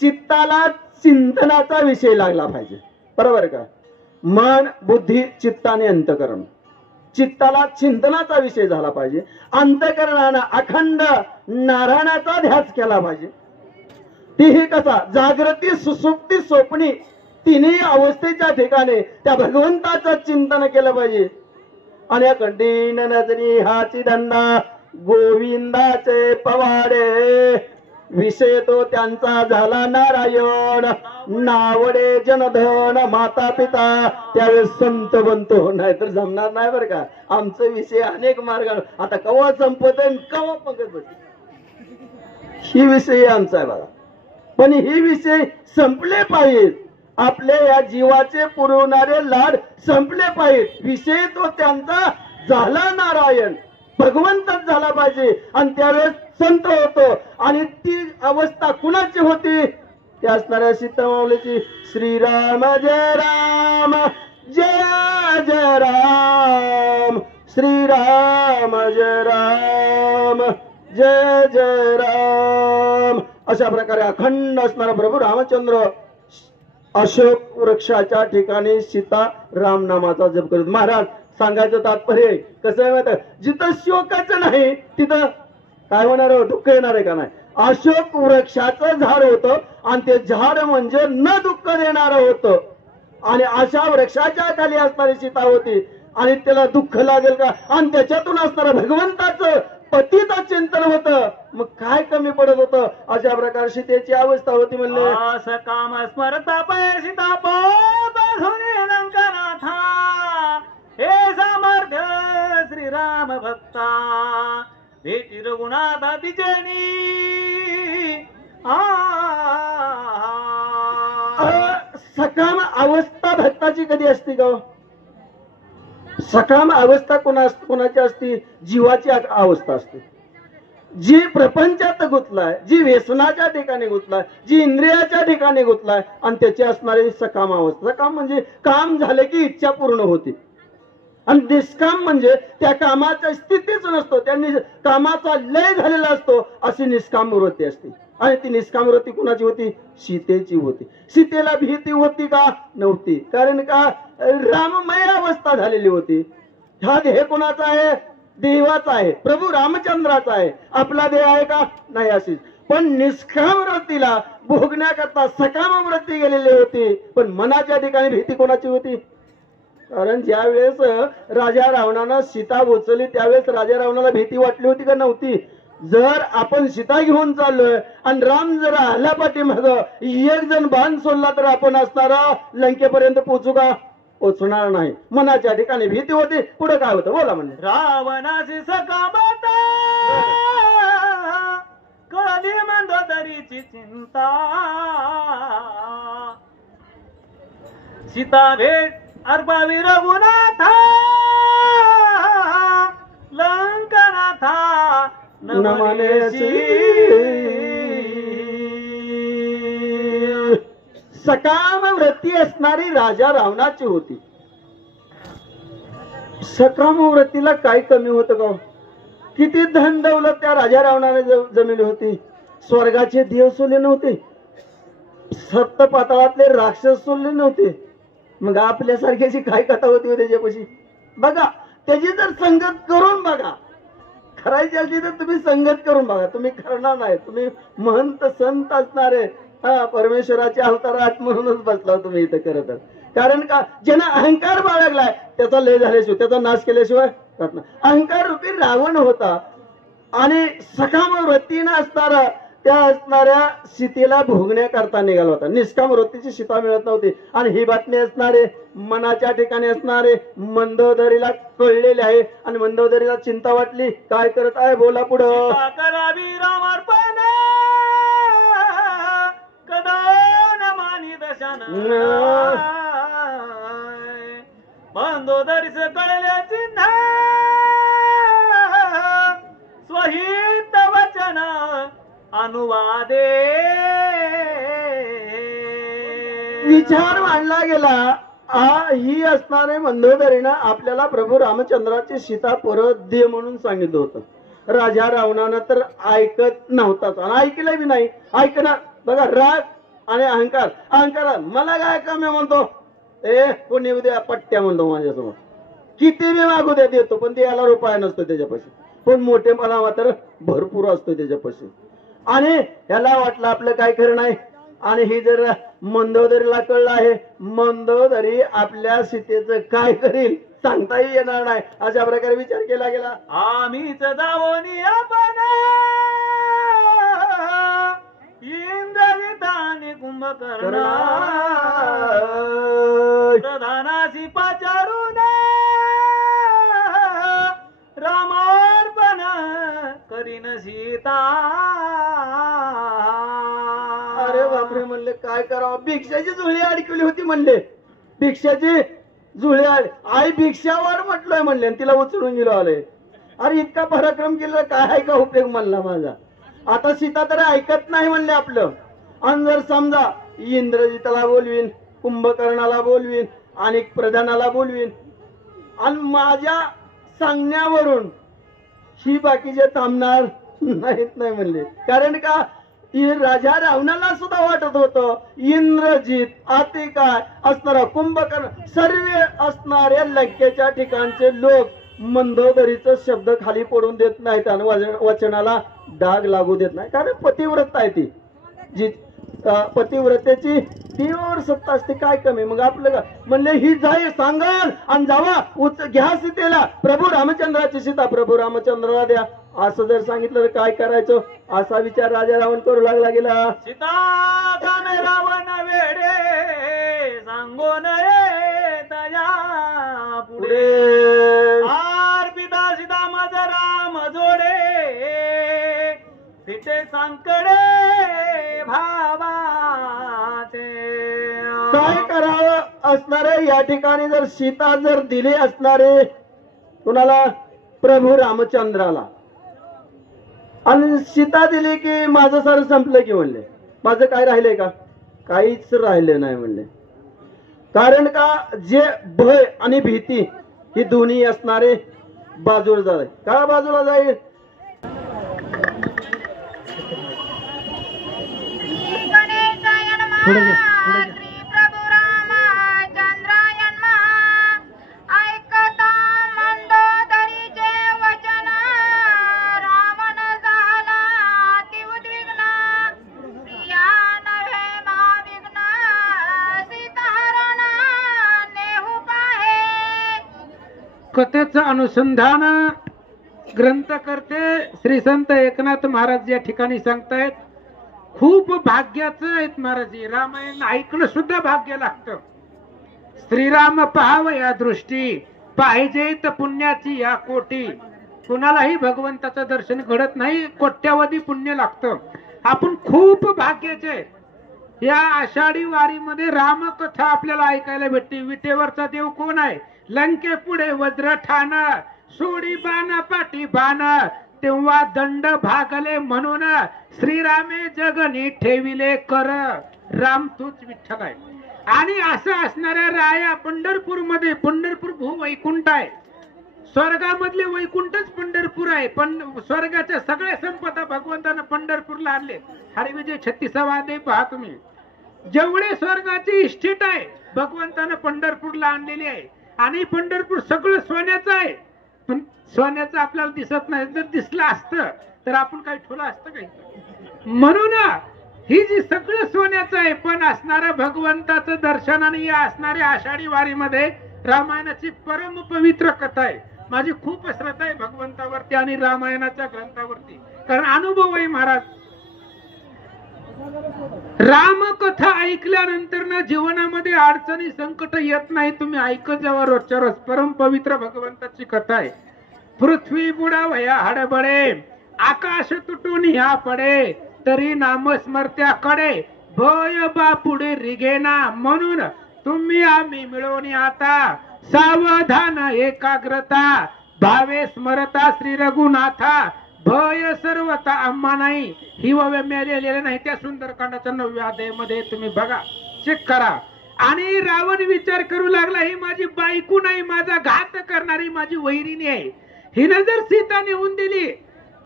चित्ताला चिंतनाचा विषय लागला पाहिजे, बरोबर का? मन, बुद्धी, चित्त आणि अंतकरण, चित्ताला चिंतनाचा विषय झाला पाहिजे. अंतकरणानं अखंड नारायणाचा ध्यास केला पाहिजे. तीही कसा? जागृती, सुसुप्ती, स्वप्नी तिन्ही अवस्थेच्या ठिकाणी त्या भगवंताचं चिंतन केलं पाहिजे. आणि अखंडीन नजरी हाची धंदा गोविंदाचे पवाडे, विषय तो त्यांचा झाला नारायण. नावडे जनधन माता पिता, त्यावेळेस संत बनतो, नाहीतर जमणार नाही बरं का. आमचा विषय अनेक मार्गाने आता कवा संपत कवा पंगत बस, ही विषय आमचा आहे बघा. पण ही विषय संपले पाहिजेत. आपले या जीवाचे पुरवणारे लाड संपले पाहिजेत. विषय तो त्यांचा झाला नारायण, भगवंतच झाला पाहिजे. आणि त्यावेळेस संत होतो. आणि ती अवस्था कुणाची होती? त्या असणाऱ्या सीतामाऊलीची. श्रीराम जय राम जय जय राम, श्रीराम जय राम जय जय राम. अशा प्रकारे अखंड असणारा प्रभू रामचंद्र अशोक वृक्षाच्या ठिकाणी सीता राम नामाचा जप करत. महाराज सांगायचं तात्पर्य कसं आहे माहिती? जिथं शोकाचं नाही तिथं काय होणार? दुःख येणार आहे का नाही? अशोक वृक्षाचं झाड होतं आणि ते झाड म्हणजे न दुःख देणारं होतं. आणि अशा वृक्षाच्या खाली असणारी सीता होती आणि त्याला दुःख लागेल का? आणि त्याच्यातून असणारं भगवंताचं पतीचं चिंतन होतं, मग काय कमी पडत होतं? अशा प्रकारे सीतेची अवस्था होती. म्हणले सकाम स्मरता पैसिता पोधुनी लंकनाथा, हे सामर्थ्य श्रीराम भक्ता भेटी रघुनाथा तिजनी. सकाम अवस्था भक्ताची कधी असते का? सकाम अवस्था कोणाची असते? जीवाची अवस्था असते. जी प्रपंचात गुंतलाय, जी व्यसनाच्या ठिकाणी गुंतलाय, जी इंद्रियाच्या ठिकाणी गुंतलाय, आणि त्याची असणारी सकाम अवस्था. सकाम म्हणजे काम झाले की इच्छा पूर्ण होती. आणि निष्काम म्हणजे त्या कामाच्या स्थितीच नसतो, त्यांनी कामाचा लय झालेला असतो, अशी निष्काम वृत्ती असते. आणि ती निष्काम वृत्ती कुणाची होती? सीतेची होती. सीतेला भीती होती का? नव्हती. कारण का? राममय अवस्था झालेली होती. हा देह कोणाचा आहे? देवाचा आहे, प्रभू रामचंद्राचा आहे. आपला देह आहे का? नाही. अशीच पण निष्काम वृत्तीला भोगण्याकरता सकाम वृत्ती गेलेली होती. पण मनाच्या ठिकाणी भीती कोणाची होती? कारण ज्या वेळेस राजा रावणानं सीता उचलली त्यावेळेस राजा रावणाला भीती वाटली होती का? नव्हती. जर आपण सीता घेऊन चाललोय आणि राम जर आल्या पाठीमाग एक जण बाण सोडला तर आपण असणारा लंकेपर्यंत पोहोचू का? पोचणार नाही. मनाच्या ठिकाणी भीती होती. पुढे काय होतं बोला? म्हणजे रावणाची सकामता कळली मंदोदरीची चिंता, सीता भेट अर्पावी रघुनाथा लंकनाथा नमनेसी. सकाम वृत्ती असणारी राजा रावणाची होती. सकाम वृत्तीला काय कमी होतं का? किती धन दौलत त्या राजा रावणाने जमिली होती. स्वर्गाचे देव सोडले नव्हते, सप्त पाताळातले राक्षस सोडले नव्हते. मग आपल्यासारख्याची काय कथा होती त्याच्यापाशी? बघा, त्याची जर संगत करून बघा, करायची असली तर तुम्ही संगत करून बघा. तुम्ही करणार नाही, तुम्ही महंत संत असणारे परमेश्वराचे अवतारात म्हणूनच बसला तुम्ही इथं करत. कारण का? ज्यांना अहंकार बाळगलाय त्याचा लय झाल्याशिवाय, त्याचा नाश केल्याशिवाय करत नाही. अहंकार रूपी रावण होता आणि सकाम वृत्तीनं असणारा त्या असणाऱ्या सीतेला भोगण्याकरता निघाला होता. निष्काम वृत्तीची सीता मिळत नव्हती. आणि ही बातमी असणारे मनाच्या ठिकाणी असणारे मंदोदरीला कळलेले आहे. आणि मंदोदरीला चिंता वाटली. काय करत आहे? बोला पुढं. करावी रामार्पण कदान मानी दशान मंदोदरीच कळले चिन्ह स्वहित वचन अनुवादे. विचार मांडला गेला ही असणारे मंदोदरीनं आपल्याला प्रभू रामचंद्राची सीता परत दे म्हणून सांगितलं होतं. राजा रावणानं तर ऐकत नव्हताच आणि ऐकलं बी नाही. ऐकणार बघा राग आणि अहंकार मला काय कमी म्हणतो कोणी उद्या पट्ट्या म्हणतो माझ्यासमोर किती बी मागू द्या देतो पण द्यायला रुपया नसतो त्याच्यापाशी. पण मोठेपणा मात्र भरपूर असतो त्याच्यापाशी. आणि ह्याला वाटलं आपलं काय खरं नाही आणि ही जर मंदोदरीला कळलं आहे मंदोदरी आपल्या सीतेचं काय करील सांगताही येणार नाही. अशा प्रकारे विचार केला गेला. आम्हीच जावोनी आपण इंद्रजिताने कुंभकर्ण प्रधानासी पाचारून रामार्पण करीन सीता. अरे बापरे म्हणले काय करावं. भिक्षाची जुळी अडकवली होती म्हणले. भिक्षाची जुळी आई भिक्षावर म्हटलोय म्हणले आणि तिला उचलून गेलो आले. अरे इतका पराक्रम केला काय आहे का उपयोग म्हणला माझा. आता सीता तर ऐकत नाही म्हणले आपलं. आणि जर समजा इंद्रजिताला बोलवीन कुंभकर्णाला बोलवीन आणि प्रधानाला बोलवीन आणि माझ्या सांगण्यावरून ही बाकीचे थांबणार नाहीत नाही म्हणले. कारण का राजा रावणाला सुद्धा वाटत होतं इंद्रजित आते काय असणारा कुंभकर्ण सर्व असणाऱ्या लंकेच्या ठिकाणचे लोक मंदोदरीचा शब्द खाली पडून देत नाहीत आणि वचनाला डाग लागू देत नाही. कारण पतिव्रत आहे ती जी पतिव्रतेची तीव्र सत्ता असते. काय कमी मग आपलं म्हणले ही जाई सांगाल आणि जावा घ्या सीतेला प्रभू रामचंद्राची सीता प्रभू रामचंद्राला द्या असं जर सांगितलं तर काय करायचं असा विचार राजा रावण करू लागला गेला. सीता जाणे रावण वेडे सांगो नये तया पुढे आर पिता सीता मज राम जोडे सीते सांकडे भावाचे. काय करावं असणारे या ठिकाणी जर सीता जर दिली असणारे कुणाला प्रभू रामचंद्राला आणि सीता दिली की माझं सारं संपलं की म्हणले. माझं काय राहिलंय का काहीच राहिलं नाही म्हणले. कारण का जे भय आणि भीती ही दोन्ही असणारे बाजूला जाईल. का बाजूला जाईल पुढे घ्या. कथेचं अनुसंधान ग्रंथकर्ते श्री संत एकनाथ महाराज या ठिकाणी सांगतायत. खूप भाग्याचं आहेत महाराज. रामायण ऐकणं सुद्धा भाग्य लागतं. श्रीराम पहाव या दृष्टी पाहिजे तर पुण्याची या कोटी. कुणालाही भगवंताचं दर्शन घडत नाही. कोट्यावधी पुण्य लागतं. आपण खूप भाग्याचे. या आषाढी वारीमध्ये रामकथा आपल्याला ऐकायला भेटते. विटेवरचा देव कोण आहे. लंके पुढे वज्र ठाण सोडी बाण पाठी बाण तेव्हा दंड भागले म्हणून श्रीरामे जगनी ठेविले कर. राम तूच विठ्ठल आहे. आणि असं असणाऱ्या राया पंढरपूर मध्ये पंढरपूर भूवैकुंठ आहे. स्वर्गामधले वैकुंठच पंढरपूर आहे. पण स्वर्गाच्या सगळ्या संपदा भगवंतानं पंढरपूरला आणले. हरिविजय 36वा अध्याय पहा तुम्ही. जेवढे स्वर्गाची इष्टिट आहे भगवंतानं पंढरपूरला आणलेली आहे. आणि पंढरपूर सगळं सोन्याचं आहे. पण सोन्याचं आपल्याला दिसत नाही. जर दिसलं असतं तर आपण काही ठेवलं असतं काही. म्हणून ही जी सगळं सोन्याचं आहे पण असणाऱ्या भगवंताचं दर्शन आणि या असणाऱ्या आषाढी वारीमध्ये रामायणाची परम पवित्र कथा आहे. माझी खूप श्रद्धा आहे भगवंतावरती आणि रामायणाच्या ग्रंथावरती. कारण अनुभव आहे महाराज. रामकथा ऐकल्यानंतर ना जीवनामध्ये अडचणी संकट येत नाही. तुम्ही ऐकत जावा रोजच्या रोज. परम पवित्र भगवंताची कथा आहे. पृथ्वी बुडावया हडबडे आकाश तुटून ह्या पडे तरी नाम स्मरत्याकडे भय बापुढे रिगेना. म्हणून तुम्ही आम्ही मिळवणी आता सावधान एकाग्रता भावे स्मरता श्री रघुनाथा. भय सर्वता आम्हा नाही. ही वव्य मिळालेले नाही. त्या सुंदरकांडाच्या 9व्या अध्यायामध्ये तुम्ही बघा चेक करा. आणि रावण विचार करू लागला, ही माझी बायको नाही, माझा घात करणारी माझी वैरिणी आहे. हिनं जर सीता नेऊन दिली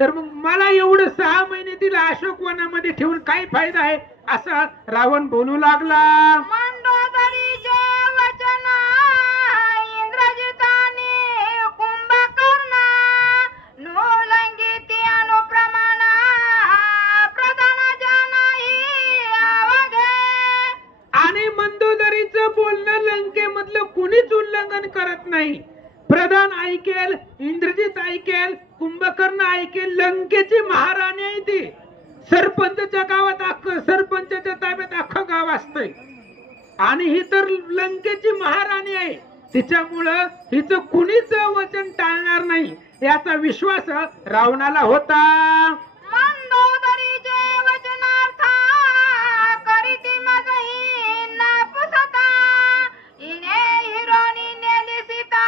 तर मग मला एवढं 6 महिने तिला अशोकवनामध्ये ठेवून काय फायदा आहे, असा रावण बोलू लागला. मंदोदरीचे वचन इंद्रजिताने कुंभकर्ण नोलंगिती अनुप्रमाण प्रधान जनाही अवघे. आणि मंदोदरीचं बोलणं लंकेमधलं कुणीच उल्लंघन करत नाही. प्रधान ऐकेल, इंद्रजित ऐकेल, कुंभकर्ण ऐकेल. लंकेची महाराणी आहे ती. सरपंचच्या गावात सरपंचाच्या ताब्यात अख्खं गाव असतंय आणि ही तर लंकेची महाराणी आहे. तिच्यामुळं हिचं कुणीच वचन टाळणार नाही याचा विश्वास रावणाला होता. मंदोदरीचे वचनार्थ करीती मजही नापुसता. इने हिरोनी नेली सीता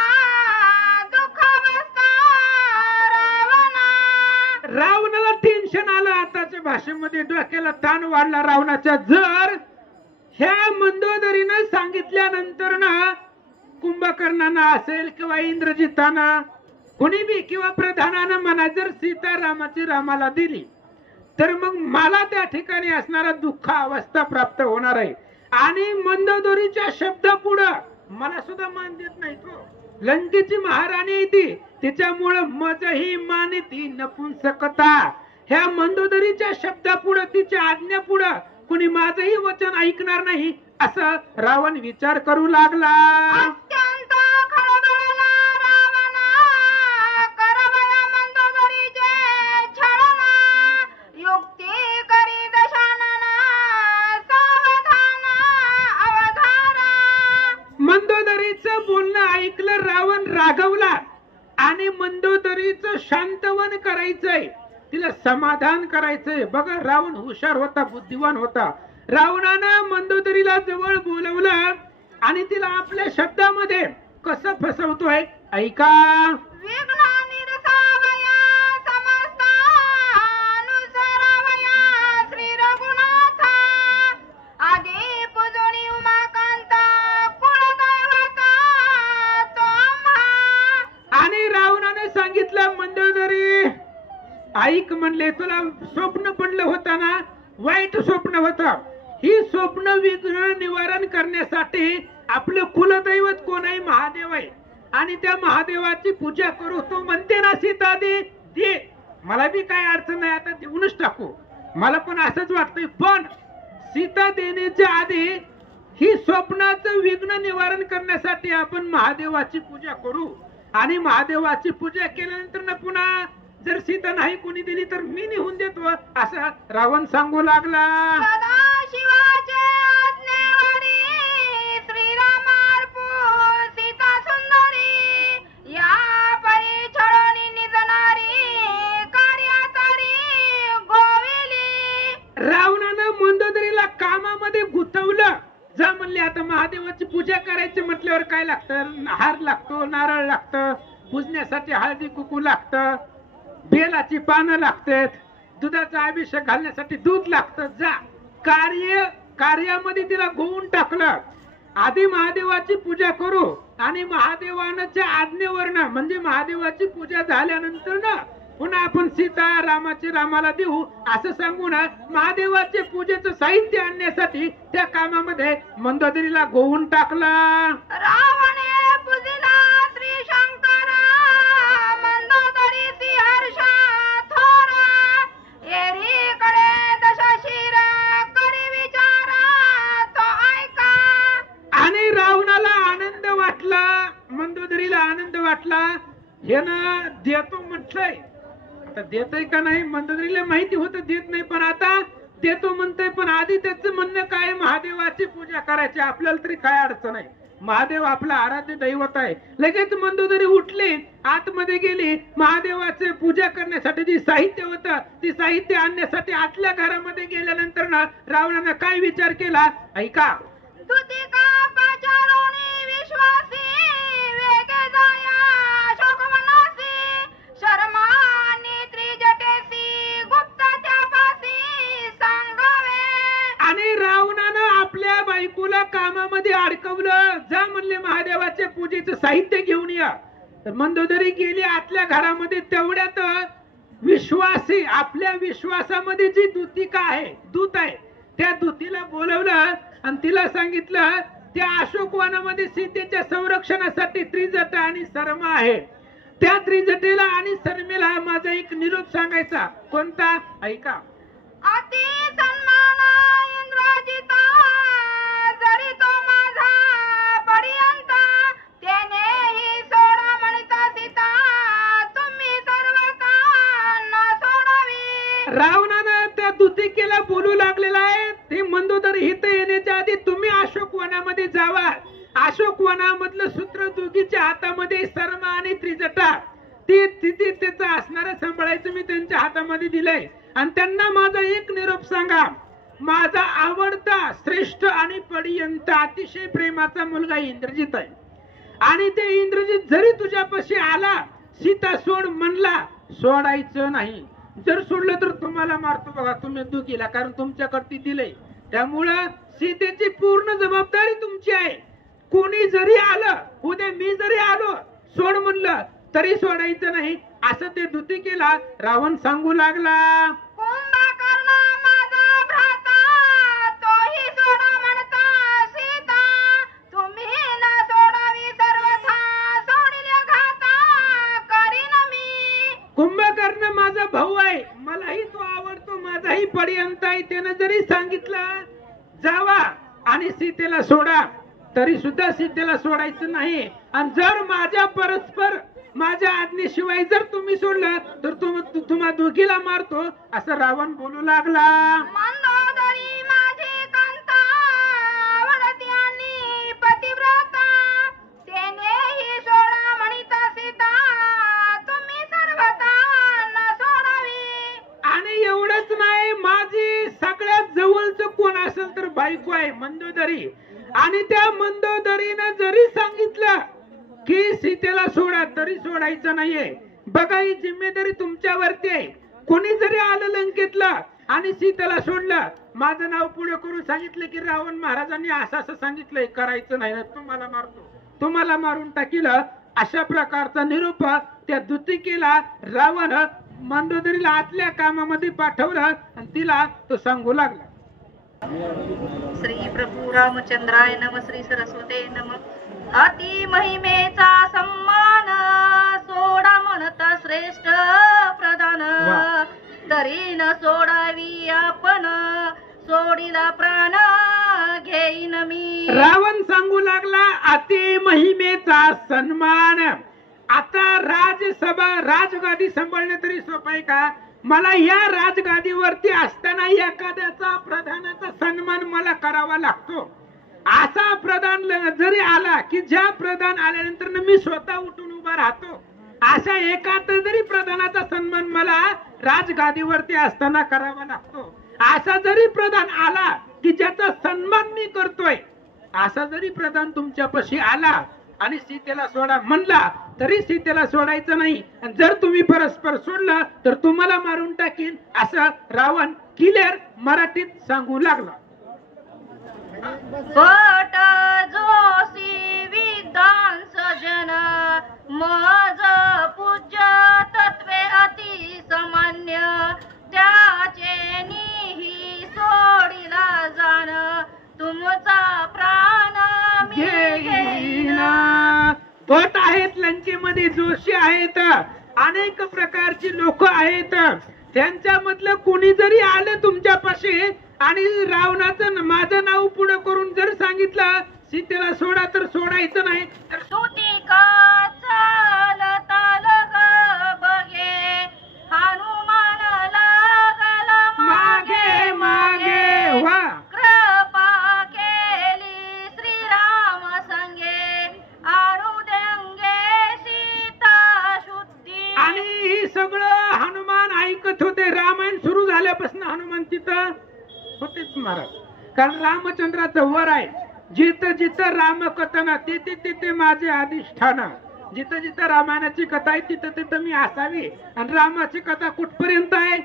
दुःखावस्था रावणा. रावणाला टेन्शन आलं. आताच्या भाषेमध्ये डोक्याला ताण वाढला रावणाच्या. जर ह्या मंदोदरीनं सांगितल्यानंतर ना कुंभकर्णानं असेल किंवा इंद्रजितानं कुणी बी किंवा प्रधानानं म्हणा जर सीता रामाला दिली तर मग मला त्या ठिकाणी असणारा दुःख अवस्था प्राप्त होणार आहे. आणि मंदोदरीच्या शब्दापुढं मला सुद्धा मान देत नाही तो. लंकेची महाराणी आहे ती. तिच्यामुळं मजही मानिती नपुंसकता. ह्या मंदोदरीच्या शब्दापुढं तिच्या आज्ञापुढं कुणी माझंही वचन ऐकणार नाही असं रावण विचार करू लागला. अत्यंत खळबळला रावण करवया मंदोदरीचे छळन. युक्ती करी दशानन सावधान अवधारा. मंदोदरीचं बोलणं ऐकलं रावण रागवला आणि मंदोदरीचं शांतवन करायचंय, तिला समाधान करायचंय. बघा रावण हुशार होता, बुद्धिवान होता. रावणानं मंदोदरीला जवळ बोलवलं आणि तिला आपल्या शब्दामध्ये कसं फसवतोय ऐका. विघ्न निरसावया समस्त अनुसरावया श्री रघुनाथ. आदी पुजुनी उमाकांत कुलदैवत तोम्हा. आणि रावणाने सांगितलं मंदोदरी ऐक म्हणले, तुला स्वप्न पडलं होतं ना, वाईट स्वप्न होतं. ही स्वप्न विघ्न निवारण करण्यासाठी आपलं कुलदैवत कोण आहे, महादेव आहे. आणि त्या महादेवाची पूजा करू. तो म्हणते ना सीता दे, मला बी काय अडचण नाही, आता देऊनच टाकू. मला पण असंच वाटतंय. पण सीता देण्याच्या आधी ही स्वप्नाचं विघ्न निवारण करण्यासाठी आपण महादेवाची पूजा करू. आणि महादेवाची पूजा केल्यानंतर ना पुन्हा जर सीता नाही कोणी दिली तर मी निघून देतो असा रावण सांगू लागला. सदाशिवाचे आज्ञेवरी श्रीरामार्पू सीता सुंदरी. या परी छळणी निजणारी कार्यातारी गोविली. रावणानं मंदोदरीला कामामध्ये गुंतवलं. जा म्हणले आता महादेवाची पूजा करायची म्हटल्यावर काय लागतं, हार लागतो, नारळ लागतं, पूजण्यासाठी हळदी कुकू लागतं, बेलाची पानं लागतात, दुधाचा अभिषेक घालण्यासाठी दूध लागतं. जा कार्यामध्ये तिला गोवून टाकलं. आधी महादेवाची पूजा करू आणि महादेवाच्या आज्ञेवरनं म्हणजे महादेवाची पूजा झाल्यानंतर ना पुन्हा आपण सीता रामाला देऊ असं सांगून महादेवाचे पूजेचं साहित्य आणण्यासाठी त्या कामामध्ये मंदोदरीला गोवून टाकलं. रावणे पूजिला श्री शंकर मंदोदरी हर्ष थोर. एरीकडे दशशिर करी विचार तो ऐका. आणि रावणाला आनंद वाटला, मंदोदरीला आनंद वाटला. हे ना देतो म्हटलंय, आता देतय का नाही मंदोदरीला माहिती होतं देत नाही, पण आता देतो म्हणतोय. पण आधी त्याचं म्हणणं काय, महादेवाची पूजा करायची, आपल्याला तरी काय अडचण आहे, महादेव आपला आराध्य दैवत आहे. लगेच मंदोदरी उठली, आतमध्ये गेली. महादेवाचे पूजा करण्यासाठी जी साहित्य होतं ती साहित्य आणण्यासाठी आतल्या घरामध्ये गेल्यानंतर ना रावणानं काय विचार केला ऐका. तुतिका पाचारोणी विश्वासी वेगे जाया अशोकवनासी. शर्मानी त्रिजटेसी गुप्त त्यापासी सांगावे. आणि रावणानं आपल्या बायको तुला कामामध्ये अडकवलं, जा म्हणले महादेवाच्या पूजेचं साहित्य घेऊन या. तर मंदोदरी गेली आतल्या घरामध्ये. तेवढ्यात विश्वासी, आपल्या विश्वासामध्ये जी दूतिका आहे, दूत आहे, त्या दूतीला बोलवलं आणि तिला सांगितलं त्या अशोकवनामध्ये सीतेच्या संरक्षणासाठी त्रिजटा आणि शर्मा आहे. त्या त्रिजटेला आणि शर्मेला माझा एक निरोप सांगायचा. कोणता? ऐका. अति सन्मान इंद्रजिता, जरी तो माझा पर्यंत, त्यानेही सोडा म्हणता सीता, तुम्ही सर्वतांना सोडावी. रावणानं त्या दूतिकेला बोलू लागलेला आहे. ते मंदोदरी हित येण्याच्या आधी तुम्ही अशोकवनामध्ये जावा. अशोकवनामधलं सूत्र दोघीच्या हातामध्ये शर्मा आणि त्रिजटा, ते तिथे त्याचं असणारं सांभाळायचं मी त्यांच्या हातामध्ये दिलंय. आणि त्यांना माझा एक निरोप सांगा. माझा आवडता, श्रेष्ठ आणि पर्यंत अतिशय प्रेमाचा मुलगा इंद्रजित आहे. आणि ते इंद्रजित जरी तुझ्यापाशी आला, सीता सोड म्हणला, सोडायचं नाही. जर सोडलं तर तुम्हाला मारतो बघा तुम्ही दुखीला, कारण तुमच्याकडे ती दिलंय. त्यामुळं सीतेची पूर्ण जबाबदारी तुमची आहे. कोणी जरी आलं, उद्या मी जरी आलो, सोड म्हणलं तरी सोडायचं नाही, असं ते दूतिकेला रावण सांगू लागला. कुंभकर्ण माझा भ्राता, तोही सोडा म्हणता सीता, तुम्ही न सोडावी सर्वथा, सोडिले घाता करीन मी. कुंभकर्ण माझा भाऊ आहे, मलाही तो आवडतो, माझाही पर्यंत आहे. त्यानं जरी सांगितलं जावा आणि सीतेला सोडा, तरी सुद्धा सीतेला सोडायचं नाही. आणि जर माझ्या परस्पर माझ्या आज्ञेशिवाय जर तुम्ही सोडलं तर तुम्हा दोघीला मारतो, असं रावण बोलू लागला. मंदोदरी माझी कांता, आवडती आणि पतिव्रता, त्यानेही सोडा म्हणता सीता, तुम्ही सर्वतांना सोडावी. आणि एवढंच नाही, माझी सगळ्यात जवळचं कोण असेल तर बायको आहे मंदोदरी. आणि त्या मंदोदरीनं जरी सांगितलं की सीतेला सोडा, तरी सोडायचं नाहीये. बघा, ही जिम्मेदारी तुमच्यावरती आहे. कोणी जरी आलं लंकेतला आणि सीतेला सोडलं, माझं नाव पुढे करून सांगितलं की रावण महाराजांनी असं असं सांगितलंय, करायचं नाही, तुम्हाला मारतो, तुम्हाला मारून टाकील, अशा प्रकारचा निरोप त्या दूतिकेला रावण मंदोदरीला आतल्या कामामध्ये पाठवलं आणि तिला तो सांगू लागला. श्री प्रभू रामचंद्राय नम, श्री सरस्वते नम. अति महिमेचा सन्मान, सोडा म्हणता श्रेष्ठ प्रधान, तरी न सोडावी आपण, सोडीला प्राण घेईन मी. रावण सांगू लागला अति महिमेचा सन्मान. आता राजसभा, राजगादी सांभाळणे तरी सोपं आहे का? मला या राजगादीवरती असताना एखाद्याचा, प्रधानाचा सन्मान मला करावा लागतो. असा प्रधान जरी आला की ज्या प्रधान आल्यानंतर मी स्वतः उठून उभा राहतो, अशा एखादा जरी प्रधानाचा सन्मान मला राजगादीवरती असताना करावा लागतो. असा जरी प्रधान आला की ज्याचा सन्मान मी करतोय, असा जरी प्रधान तुमच्यापाशी आला आणि सीतेला सोडा म्हणला, तरी सीतेला सोडायचं नाही. जर तुम्ही परस्पर सोडलं तर तुम्हाला मारून टाकीन, असं रावण क्लिअर मराठीत सांगू लागला. पट जोशी विद्वान सजन, मज पूज्य तत्वे अति सामान्य, त्याचे निही सोडिला जाण, तुमचा प्राण मी घेईन. पट आहेत लंकेमध्ये, जोशी आहेत, अनेक प्रकारची लोक आहेत. त्यांच्यामधलं कोणी जरी आलं तुमच्यापाशी आणि रावणाचं माझं नाव पुढे करून जर सांगितलं सीतेला सोडा, तर सोडायचं नाही. तर दूतिका चालता लग बघे, हनुमान लागला मागे मागे. वा, कृपा केली श्रीराम संगे, अनुदंगे सीता शुद्धी. आणि हे सगळं हनुमान ऐकत होते. रामायण सुरू झाल्यापासून हनुमान तिथं होतेच महाराज, कारण रामचंद्राचं वर आहे. जिथं जिथं रामकथन, तिथे तिथे माझे अधिष्ठान. जिथं जिथं रामायणाची कथा आहे तिथं तिथं मी असावी. आणि रामाची कथा कुठपर्यंत आहे?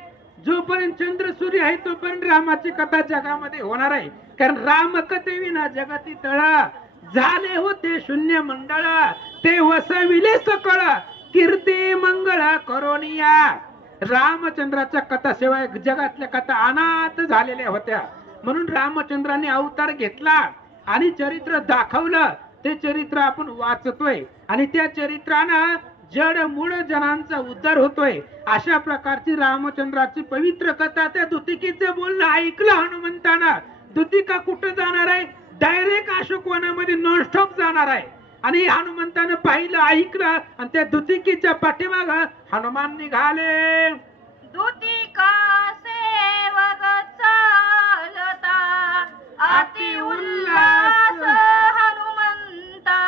जोपर्यंत चंद्र सूर्य आहे तोपर्यंत रामाची कथा जगामध्ये होणार आहे. कारण राम कथेविना जगती तळ, झाले होते शून्य मंडळ, ते वसविले सकळ, कीर्ती मंगळ करोनिया. रामचंद्राच्या कथाशिवाय जगातल्या कथा अनाथ झालेल्या होत्या. म्हणून रामचंद्राने अवतार घेतला आणि चरित्र दाखवलं. ते चरित्र आपण वाचतोय आणि त्या चरित्रानं जड मूळ जनांचा उद्धार होतोय. अशा प्रकारची रामचंद्राची पवित्र कथा. त्या दुतिकीचं बोलणं ऐकलं हनुमंतानं. दुतिका कुठं जाणार आहे? डायरेक्ट अशोकवनामध्ये नॉनस्टॉप जाणार आहे. आणि हनुमंतानं पाहिलं, ऐकलं आणि त्या दुतिकीच्या पाठीमाग हनुमान निघाले. दुतिका सेवक चालता, अति उल्हास हनुमंता,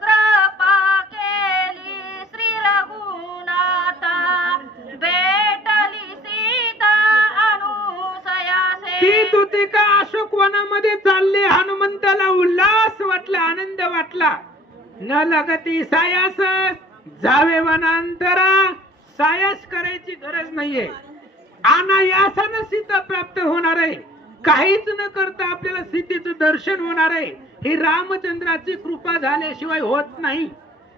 कृपा केली श्री रघुनाथा, भेटली सीता अनुसयासे. ती दुतिका अशोकवनामध्ये चालली. हनुमंताला उल्हास वाटला, आनंद वाटला. न लगती सायास, जावे वनांतरा. सायास करायची गरज नाहीये. अनायासानं सीता प्राप्त होणार आहे. काहीच न करता आपल्याला सीतेचं दर्शन होणार आहे. ही रामचंद्राची कृपा झाल्याशिवाय होत नाही.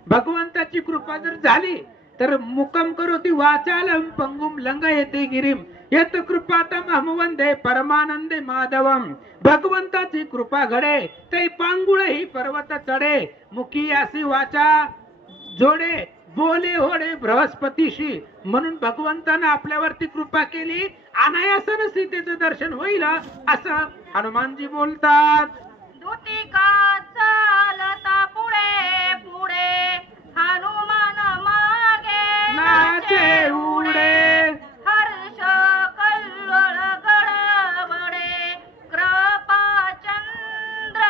भगवंताची कृपा जर झाली तर मुकम करोति वाचालम पंगुम लंघयते गिरिम यत कृपातम वंदे परमानंदे माधवम. भगवंताची कृपा घडे ते पांगुळ ही पर्वत चढे. मुखी अशी वाचा जोडे, बोले होडे बृहस्पतीशी. म्हणून भगवंतानं आपल्यावरती कृपा केली. अनायासानं सीतेचं दर्शन होईल असं हनुमानजी बोलतात. दुतिका चालता पुढे पुढे, हनुमान मागे नाचे उडे. हर्ष कल्लोळ गडबडे, कृपा चंद्र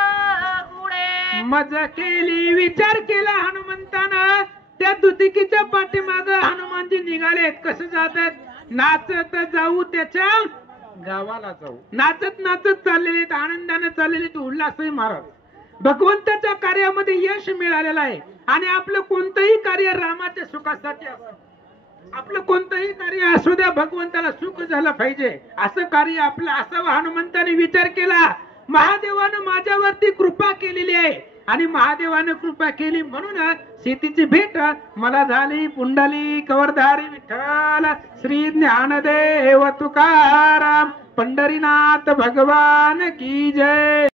गुडे. मज केली, विचार केला हनुमंतानं. त्या दुतिकीच्या पाठीमाग हनुमानजी निघाले. कसं जातात? नाचत जाऊ त्याच्या गावाला जाऊ. नाचत नाचत चाललेले, आनंदाने चाललेले, उल्हासही महाराज. भगवंताच्या कार्यामध्ये यश मिळालेलं आहे. आणि आपलं कोणतंही कार्य रामाच्या सुखासाठी असतं. आपलं कोणतंही कार्य असू द्या, भगवंताला सुख झालं पाहिजे असं कार्य आपलं असावं. हनुमंताने विचार केला, महादेवानं माझ्यावरती कृपा केलेली आहे आणि महादेवानं कृपा केली म्हणून सीतेची भेट मला झाली. पुंडली कवरधारी विठ्ठल श्री ज्ञानदेव तुकाराम पंढरीनाथ भगवान की जय.